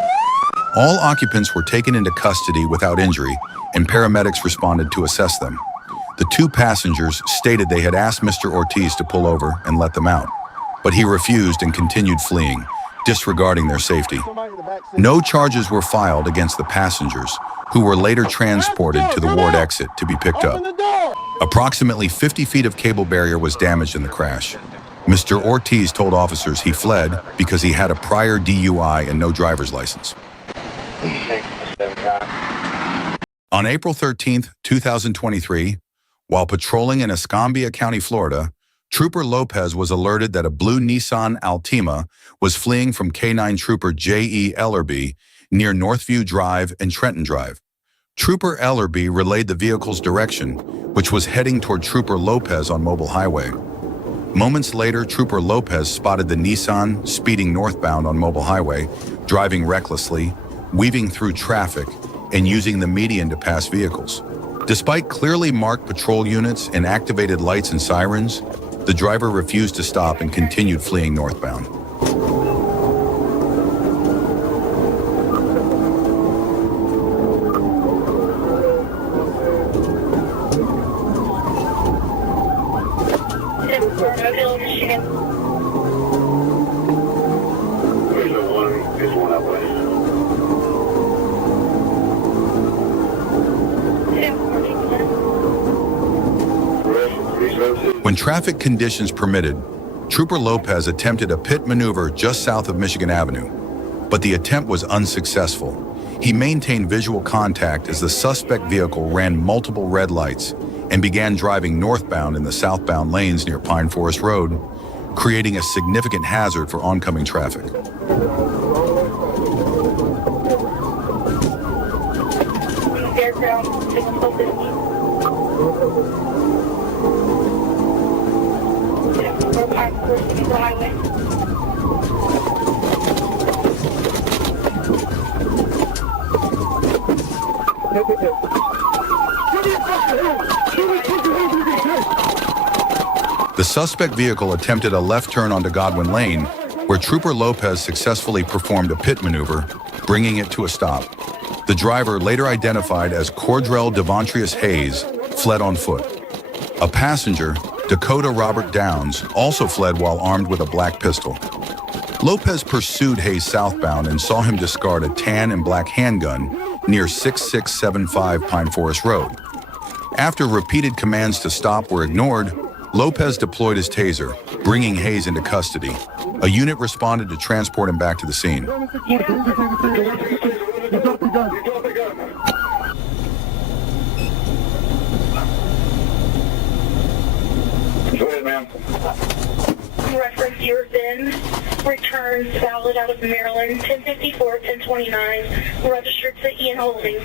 All occupants were taken into custody without injury, and paramedics responded to assess them. The 2 passengers stated they had asked Mr. Ortiz to pull over and let them out, but he refused and continued fleeing, disregarding their safety. No charges were filed against the passengers, who were later transported to the ward exit to be picked up. Approximately 50 feet of cable barrier was damaged in the crash. Mr. Ortiz told officers he fled because he had a prior DUI and no driver's license. On April 13, 2023, while patrolling in Escambia County, Florida, Trooper Lopez was alerted that a blue Nissan Altima was fleeing from K-9 Trooper J.E. Ellerby near Northview Drive and Trenton Drive. Trooper Ellerby relayed the vehicle's direction, which was heading toward Trooper Lopez on Mobile Highway. Moments later, Trooper Lopez spotted the Nissan speeding northbound on Mobile Highway, driving recklessly, weaving through traffic, and using the median to pass vehicles. Despite clearly marked patrol units and activated lights and sirens, the driver refused to stop and continued fleeing northbound. When traffic conditions permitted, Trooper Lopez attempted a pit maneuver just south of Michigan Avenue, but the attempt was unsuccessful. He maintained visual contact as the suspect vehicle ran multiple red lights and began driving northbound in the southbound lanes near Pine Forest Road, creating a significant hazard for oncoming traffic. The suspect vehicle attempted a left turn onto Godwin Lane, where Trooper Lopez successfully performed a pit maneuver, bringing it to a stop. The driver, later identified as Cordrell Devontrius Hayes, fled on foot. A passenger, Dakota Robert Downs, also fled while armed with a black pistol. Lopez pursued Hayes southbound and saw him discard a tan and black handgun near 6675 Pine Forest Road. After repeated commands to stop were ignored, Lopez deployed his taser, bringing Hayes into custody. A unit responded to transport him back to the scene. Go ahead, ma'am. Reference your VIN. Returns valid out of Maryland, 1054, 1029. Registered to Ian Holdings.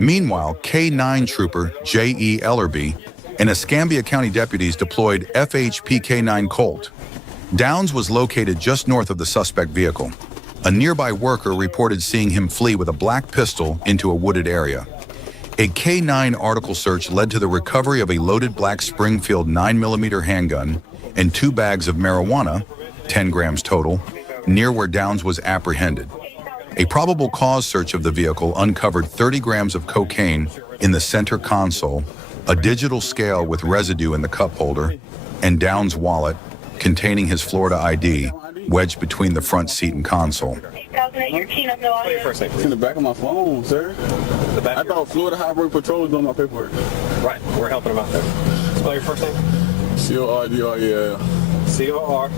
Meanwhile, K-9 trooper J.E. Ellerby and Escambia County deputies deployed FHP K-9 Colt. Downs was located just north of the suspect vehicle. A nearby worker reported seeing him flee with a black pistol into a wooded area. A K-9 article search led to the recovery of a loaded black Springfield 9mm handgun and 2 bags of marijuana, 10 grams total, near where Downs was apprehended. A probable cause search of the vehicle uncovered 30 grams of cocaine in the center console, a digital scale with residue in the cup holder, and Downs' wallet, containing his Florida ID, wedged between the front seat and console. It's in the back of my phone, sir. I thought Florida Highway Patrol was doing my paperwork. Right, we're helping them out there. Spell your first name. C-O-R-D-R-E-A. C-O-R.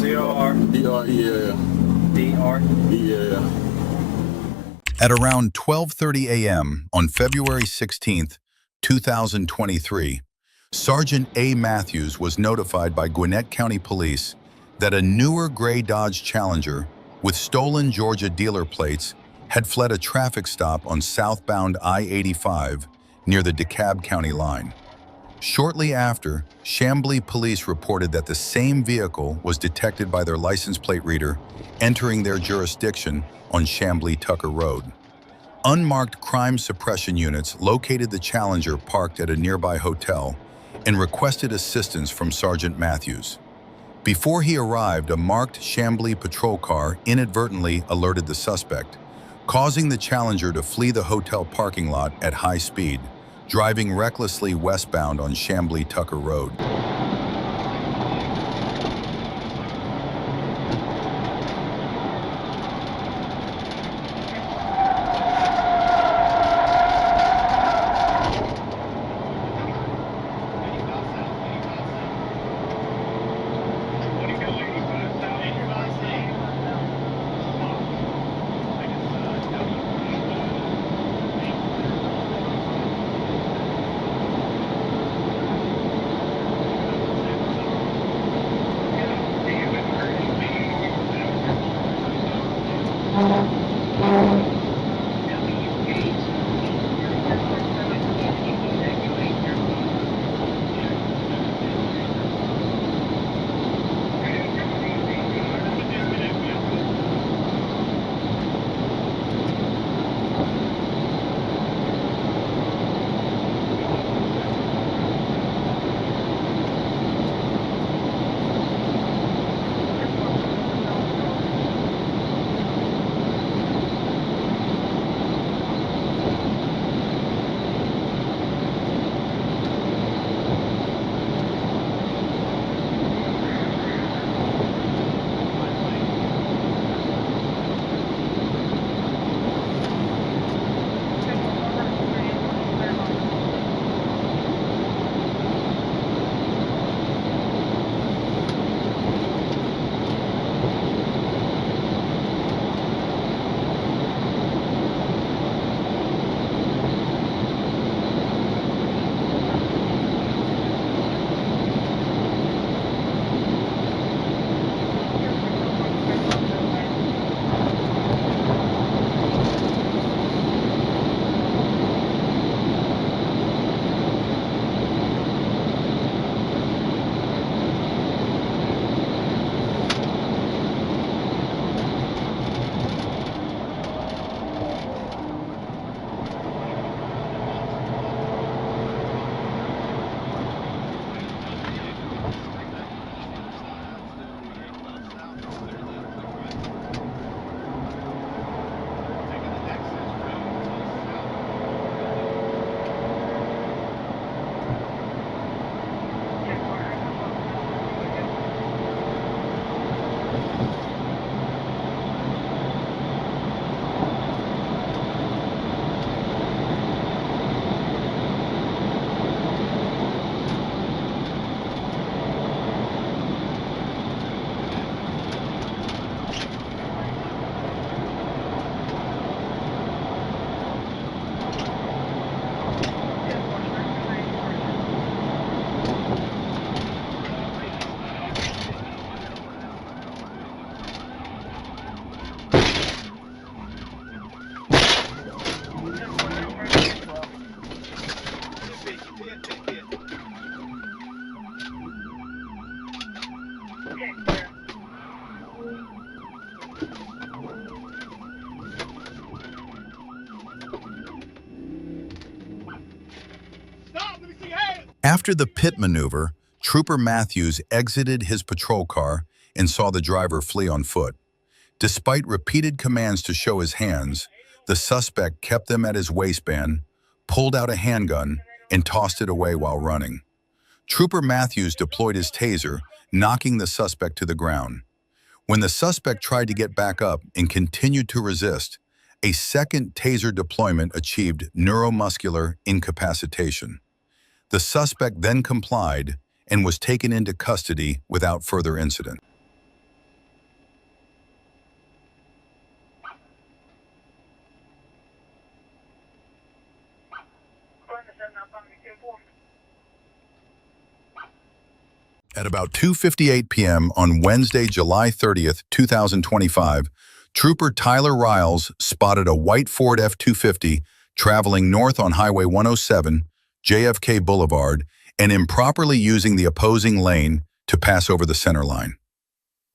C-O-R. D-R-E-A. D-R-E-A. At around 12:30 a.m. on February 16, 2023, Sergeant A. Matthews was notified by Gwinnett County Police that a newer gray Dodge Challenger with stolen Georgia dealer plates had fled a traffic stop on southbound I-85 near the DeKalb County line. Shortly after, Chamblee police reported that the same vehicle was detected by their license plate reader entering their jurisdiction on Chamblee-Tucker Road. Unmarked crime suppression units located the Challenger parked at a nearby hotel and requested assistance from Sergeant Matthews. Before he arrived, a marked Chamblee patrol car inadvertently alerted the suspect, causing the Challenger to flee the hotel parking lot at high speed, driving recklessly westbound on Chamblee-Tucker Road. After the pit maneuver, Trooper Matthews exited his patrol car and saw the driver flee on foot. Despite repeated commands to show his hands, the suspect kept them at his waistband, pulled out a handgun, and tossed it away while running. Trooper Matthews deployed his taser, knocking the suspect to the ground. When the suspect tried to get back up and continued to resist, a second taser deployment achieved neuromuscular incapacitation. The suspect then complied and was taken into custody without further incident. At about 2:58 p.m. on Wednesday, July 30th, 2025, Trooper Tyler Riles spotted a white Ford F-250 traveling north on Highway 107, JFK Boulevard, and improperly using the opposing lane to pass over the center line.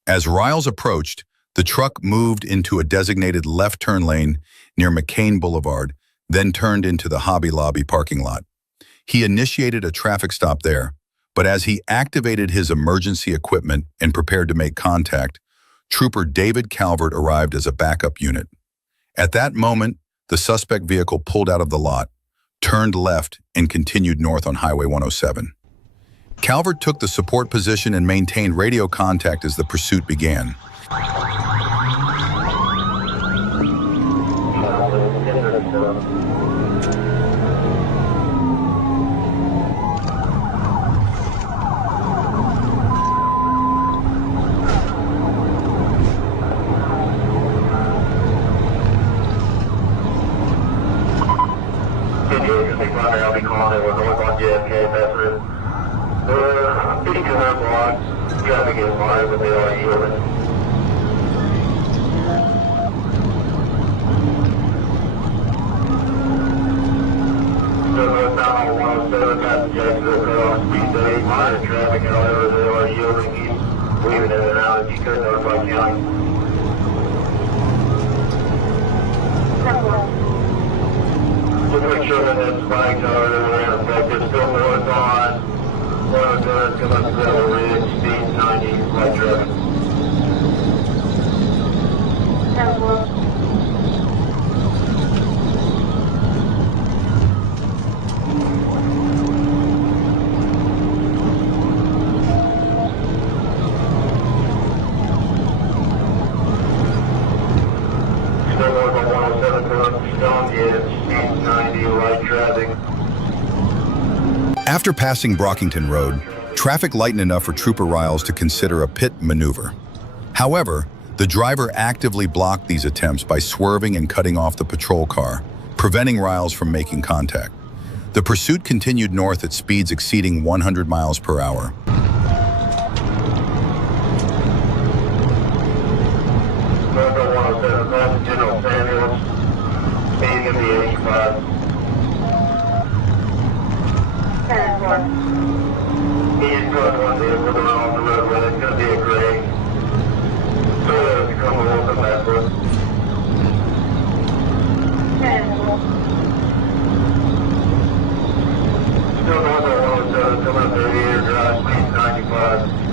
As Riles approached, the truck moved into a designated left turn lane near McCain Boulevard, then turned into the Hobby Lobby parking lot. He initiated a traffic stop there, but as he activated his emergency equipment and prepared to make contact, Trooper David Calvert arrived as a backup unit. At that moment, the suspect vehicle pulled out of the lot, turned left, and continued north on Highway 107. Calvert took the support position and maintained radio contact as the pursuit began. I'll be calling it. We're north on JFK, that's it. Speaking of that block, traffic is fine, but they are yielding. So northbound on 107, past Jacksonville, cut off speed to 8 miles. Traffic, however, they are yielding. Keep weaving in and out as you could notify county. Just make sure that that spike tower that we're in effect is still north on 107, come up to the ridge, speed 90, light traffic. Still north on 107, come up to Stonegate, speed 90, light traffic. After passing Brockington Road, traffic lightened enough for Trooper Riles to consider a pit maneuver. However, the driver actively blocked these attempts by swerving and cutting off the patrol car, preventing Riles from making contact. The pursuit continued north at speeds exceeding 100 miles per hour. North on 107, past General Samuels, speeding in the 85. He's got one vehicle going off the roadway. It's going to be a gray. So there's a couple of them backwards. Still north on 107, coming up 38 drive, speed 95.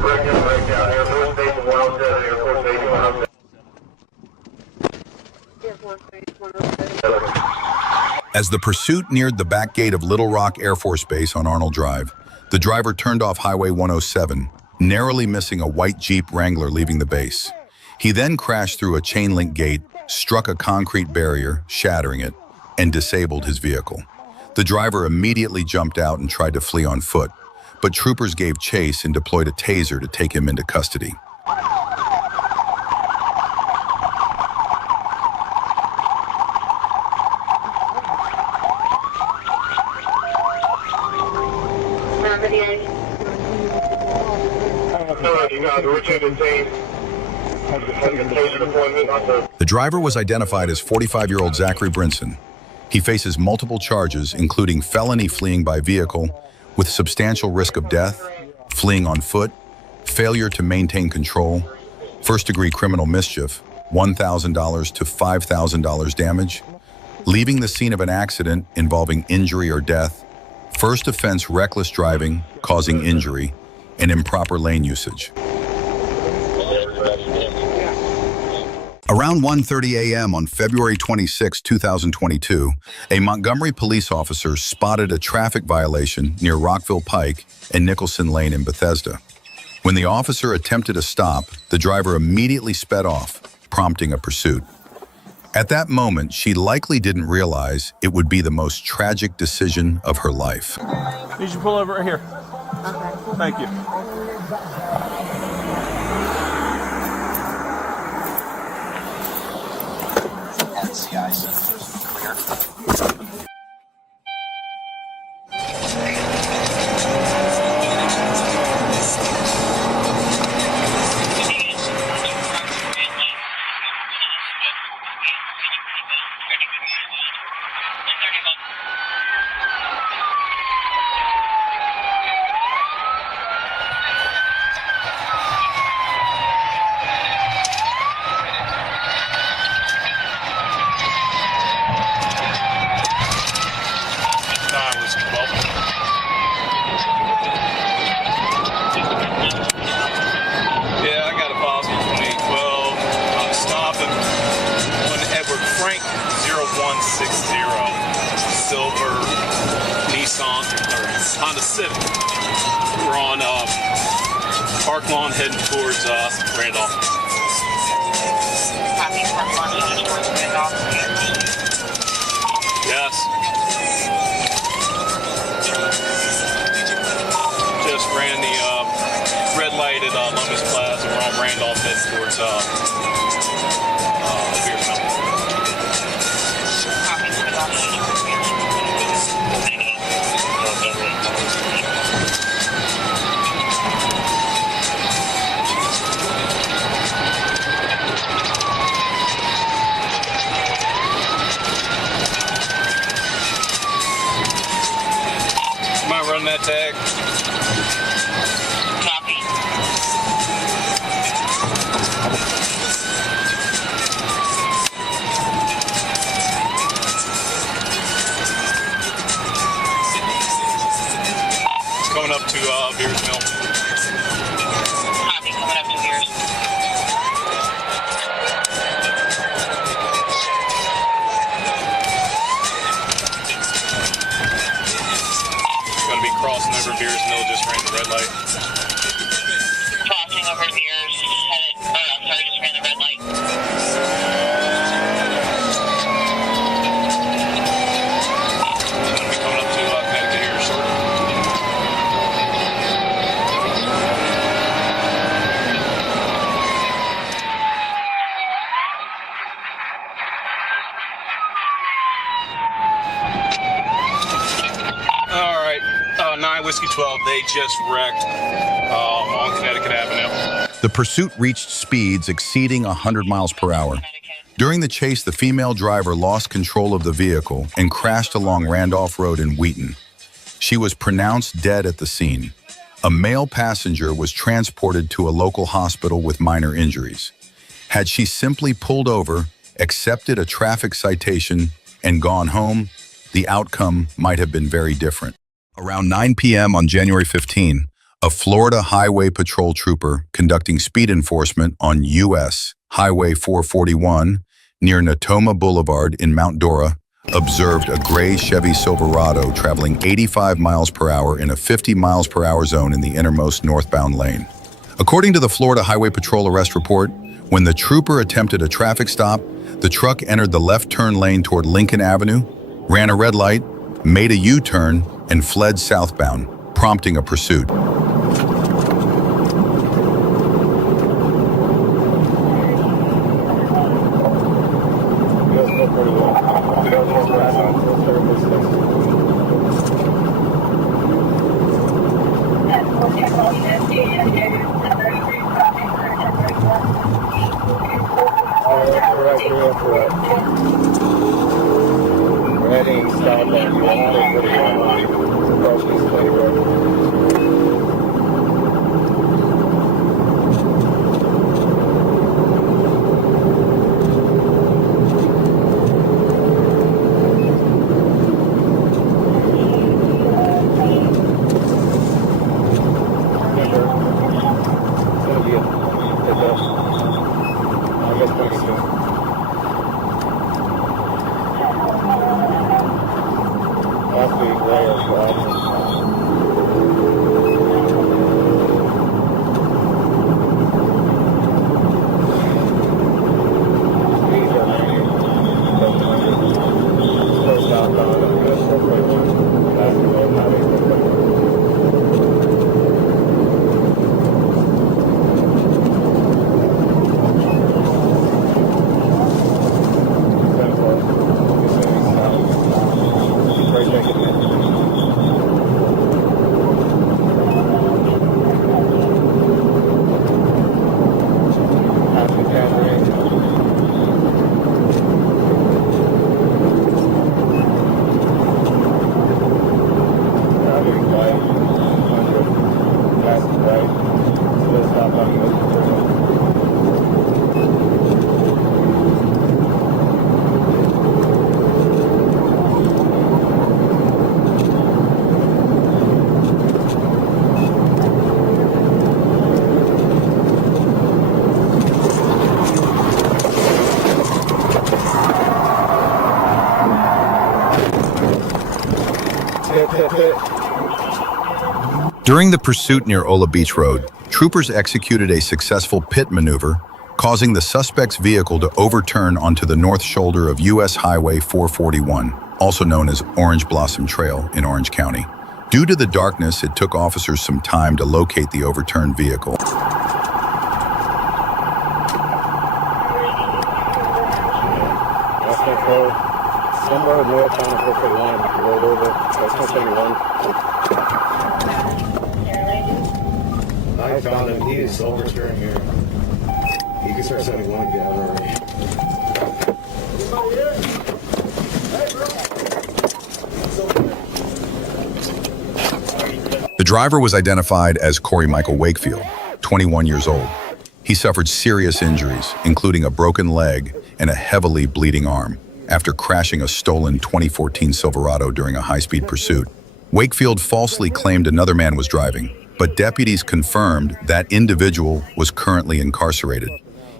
Breakdown, Airport Station 107, Airport Station 107. As the pursuit neared the back gate of Little Rock Air Force Base on Arnold Drive, the driver turned off Highway 107, narrowly missing a white Jeep Wrangler leaving the base. He then crashed through a chain-link gate, struck a concrete barrier, shattering it, and disabled his vehicle. The driver immediately jumped out and tried to flee on foot, but troopers gave chase and deployed a taser to take him into custody. The driver was identified as 45-year-old Zachary Brinson. He faces multiple charges, including felony fleeing by vehicle with substantial risk of death, fleeing on foot, failure to maintain control, first-degree criminal mischief, $1,000 to $5,000 damage, leaving the scene of an accident involving injury or death, first offense reckless driving causing injury, and improper lane usage. Around 1:30 a.m. on February 26, 2022, a Montgomery police officer spotted a traffic violation near Rockville Pike and Nicholson Lane in Bethesda. When the officer attempted to stop, the driver immediately sped off, prompting a pursuit. At that moment, she likely didn't realize it would be the most tragic decision of her life. Need you to pull over right here. Okay. Thank you. Silver Nissan or Honda Civic. We're on Park Lawn heading towards Randolph. Yes. Just ran the red light at Lomas Plaza. We're on Randolph heading towards run that tag. Copy. It's coming up to Beers Mill. Copy, coming up to Beers. Crossing over Beers Mill, just ran the red light. Crossing over Beers, headed, I'm sorry, just ran the red light. I'm going to be coming up to Connecticut here shortly. All right. 9 Whiskey 12, they just wrecked on Connecticut Avenue. The pursuit reached speeds exceeding 100 miles per hour. During the chase, the female driver lost control of the vehicle and crashed along Randolph Road in Wheaton. She was pronounced dead at the scene. A male passenger was transported to a local hospital with minor injuries. Had she simply pulled over, accepted a traffic citation, and gone home, the outcome might have been very different. Around 9 p.m. on January 15, a Florida Highway Patrol trooper conducting speed enforcement on U.S. Highway 441 near Natoma Boulevard in Mount Dora observed a gray Chevy Silverado traveling 85 miles per hour in a 50 miles per hour zone in the innermost northbound lane. According to the Florida Highway Patrol arrest report, when the trooper attempted a traffic stop, the truck entered the left turn lane toward Lincoln Avenue, ran a red light, made a U-turn, and fled southbound, prompting a pursuit. heading south on US 441, approaching East Lake Road. During the pursuit near Ola Beach Road, troopers executed a successful pit maneuver, causing the suspect's vehicle to overturn onto the north shoulder of U.S. Highway 441, also known as Orange Blossom Trail in Orange County. Due to the darkness, it took officers some time to locate the overturned vehicle. Somewhere north on the 441, rolled over. That's 171. I found him. He is overturned here. He can start 71 again already. The driver was identified as Corey Michael Wakefield, 21 years old. He suffered serious injuries, including a broken leg and a heavily bleeding arm, after crashing a stolen 2014 Silverado during a high-speed pursuit. Wakefield falsely claimed another man was driving, but deputies confirmed that individual was currently incarcerated.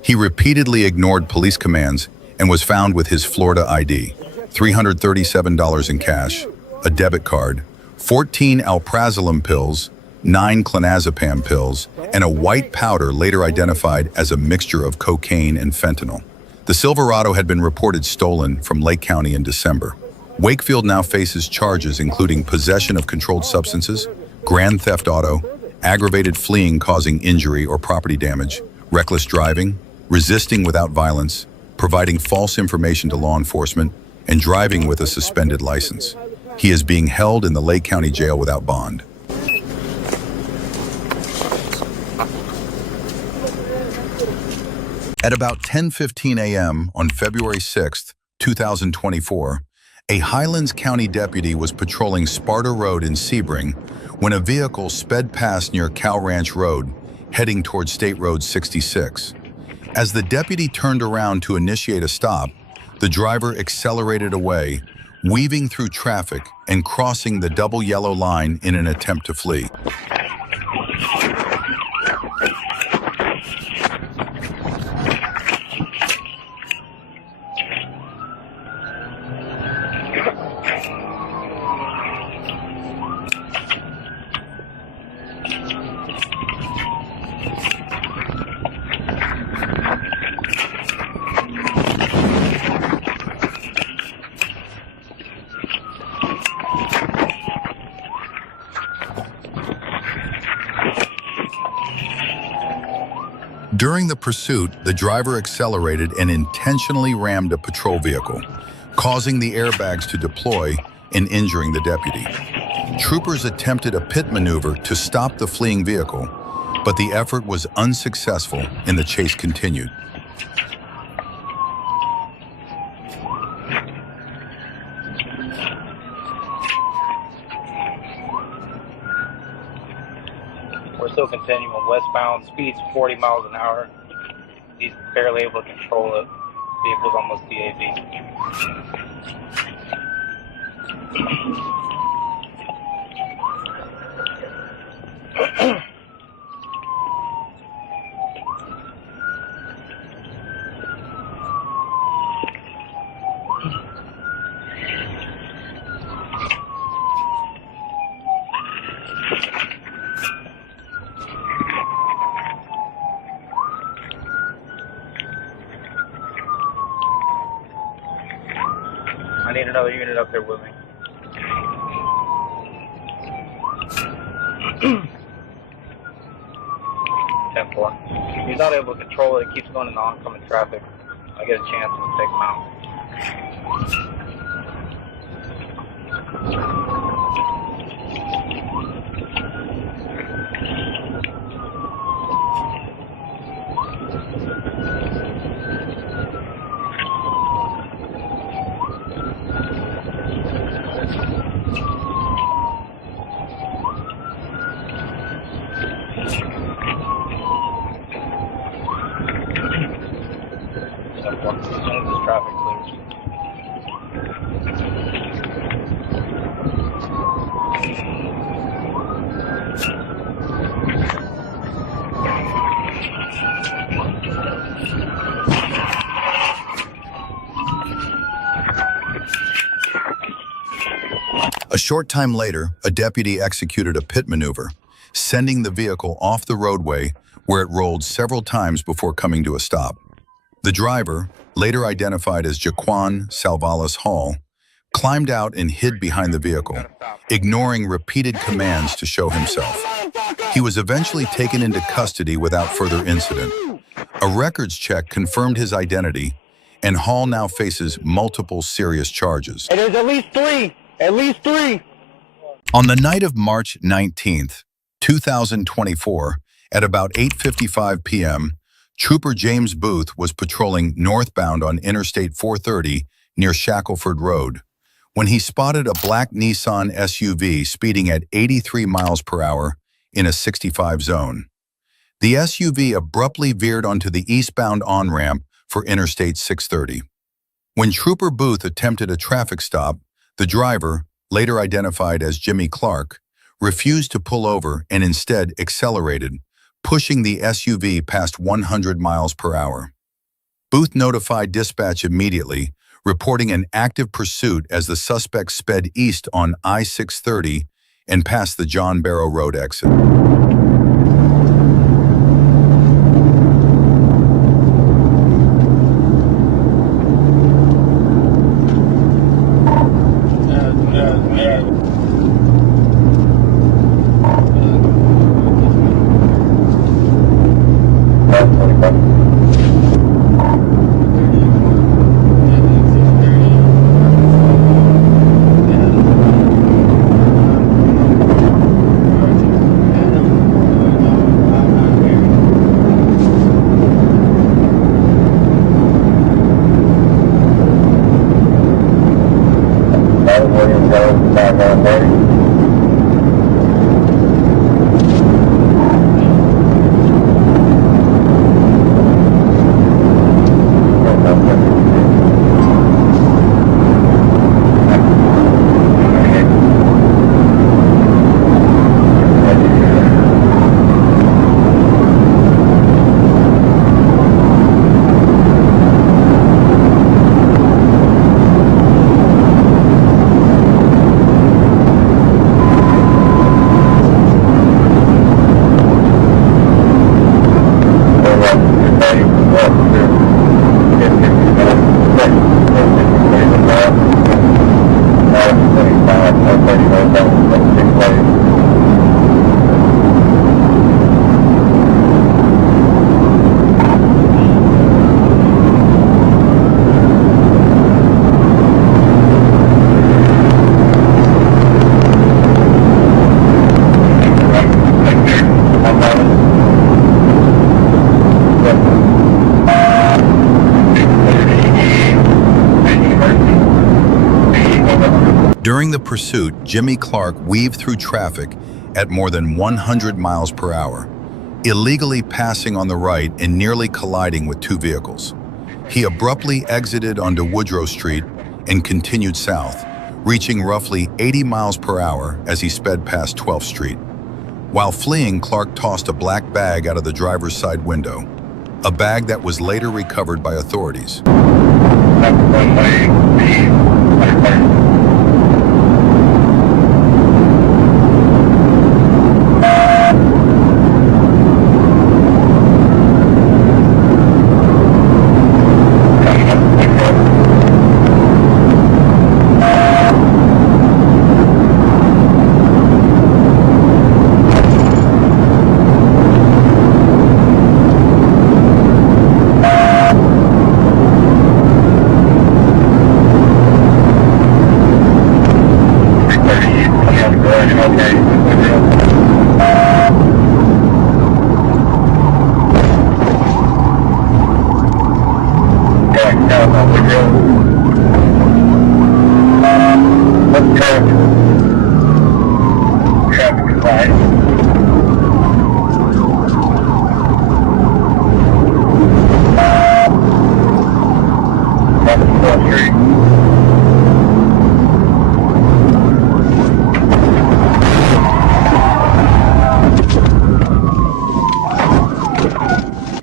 He repeatedly ignored police commands and was found with his Florida ID, $337 in cash, a debit card, 14 alprazolam pills, 9 clonazepam pills, and a white powder later identified as a mixture of cocaine and fentanyl. The Silverado had been reported stolen from Lake County in December. Wakefield now faces charges including possession of controlled substances, grand theft auto, aggravated fleeing causing injury or property damage, reckless driving, resisting without violence, providing false information to law enforcement, and driving with a suspended license. He is being held in the Lake County Jail without bond. At about 10:15 a.m. on February 6, 2024, a Highlands County deputy was patrolling Sparta Road in Sebring when a vehicle sped past near Cow Ranch Road, heading toward State Road 66. As the deputy turned around to initiate a stop, the driver accelerated away, weaving through traffic and crossing the double yellow line in an attempt to flee. During the pursuit, the driver accelerated and intentionally rammed a patrol vehicle, causing the airbags to deploy and injuring the deputy. Troopers attempted a pit maneuver to stop the fleeing vehicle, but the effort was unsuccessful and the chase continued. still continuing westbound, speeds 40 miles an hour. He's barely able to control it. Vehicle's almost DAV. I need another unit up there with me. He's not able to control it. It keeps going into oncoming traffic. I get a chance to take him out. As soon as this traffic clears. A short time later, a deputy executed a pit maneuver, sending the vehicle off the roadway where it rolled several times before coming to a stop. The driver, later identified as Jaquan Salvalis Hall, climbed out and hid behind the vehicle, ignoring repeated commands to show himself. He was eventually taken into custody without further incident. A records check confirmed his identity, and Hall now faces multiple serious charges. Hey, there's at least three. At least three. On the night of March 19th, 2024, at about 8:55 p.m., Trooper James Booth was patrolling northbound on Interstate 430 near Shackelford Road when he spotted a black Nissan SUV speeding at 83 miles per hour in a 65 zone. The SUV abruptly veered onto the eastbound on-ramp for Interstate 630. When Trooper Booth attempted a traffic stop, the driver, later identified as Jimmy Clark, refused to pull over and instead accelerated, pushing the SUV past 100 miles per hour. Booth notified dispatch immediately, reporting an active pursuit as the suspect sped east on I-630 and past the John Barrow Road exit. During the pursuit, Jimmy Clark weaved through traffic at more than 100 miles per hour, illegally passing on the right and nearly colliding with two vehicles. He abruptly exited onto Woodrow Street and continued south, reaching roughly 80 miles per hour as he sped past 12th Street. While fleeing, Clark tossed a black bag out of the driver's side window, a bag that was later recovered by authorities.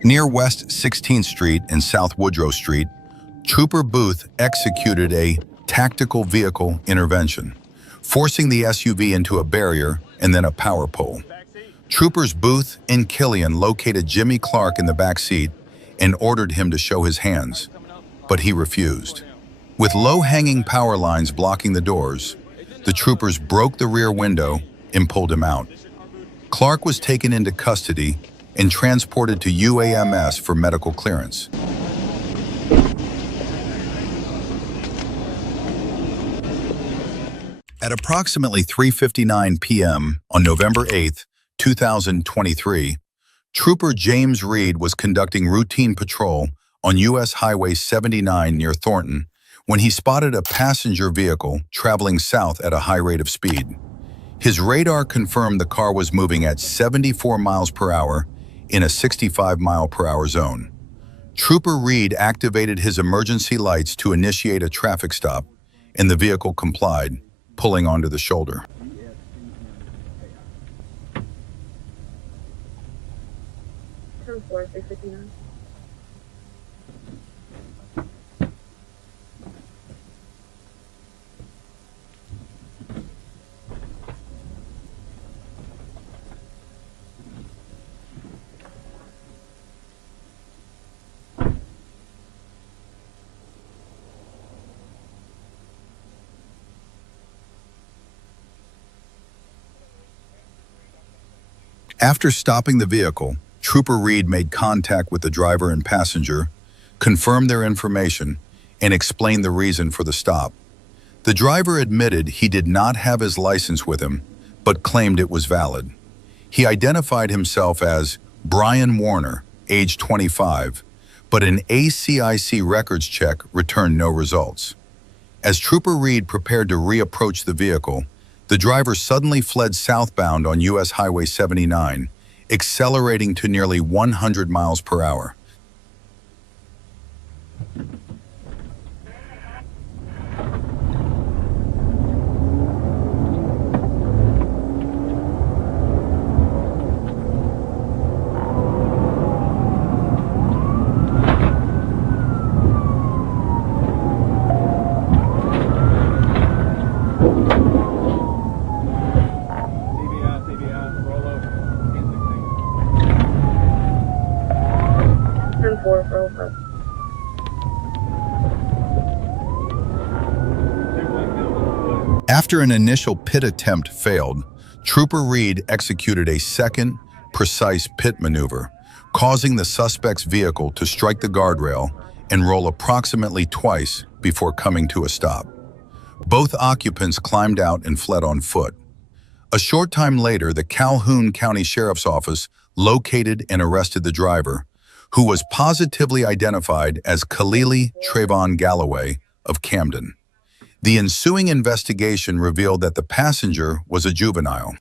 Near West 16th Street and South Woodrow Street, Trooper Booth executed a tactical vehicle intervention, forcing the SUV into a barrier and then a power pole. Troopers Booth and Killian located Jimmy Clark in the back seat and ordered him to show his hands, but he refused. With low-hanging power lines blocking the doors, the troopers broke the rear window and pulled him out. Clark was taken into custody and transported to UAMS for medical clearance. At approximately 3:59 p.m. on November 8, 2023, Trooper James Reed was conducting routine patrol on U.S. Highway 79 near Thornton when he spotted a passenger vehicle traveling south at a high rate of speed. His radar confirmed the car was moving at 74 miles per hour in a 65-mile-per-hour zone. Trooper Reed activated his emergency lights to initiate a traffic stop, and the vehicle complied, pulling onto the shoulder. After stopping the vehicle, Trooper Reed made contact with the driver and passenger, confirmed their information, and explained the reason for the stop. The driver admitted he did not have his license with him, but claimed it was valid. He identified himself as Brian Warner, age 25, but an ACIC records check returned no results. As Trooper Reed prepared to reapproach the vehicle, the driver suddenly fled southbound on U.S. Highway 79, accelerating to nearly 100 miles per hour. After an initial pit attempt failed, Trooper Reed executed a second, precise pit maneuver, causing the suspect's vehicle to strike the guardrail and roll approximately twice before coming to a stop. Both occupants climbed out and fled on foot. A short time later, the Calhoun County Sheriff's Office located and arrested the driver, who was positively identified as Khalili Trayvon Galloway of Camden. The ensuing investigation revealed that the passenger was a juvenile.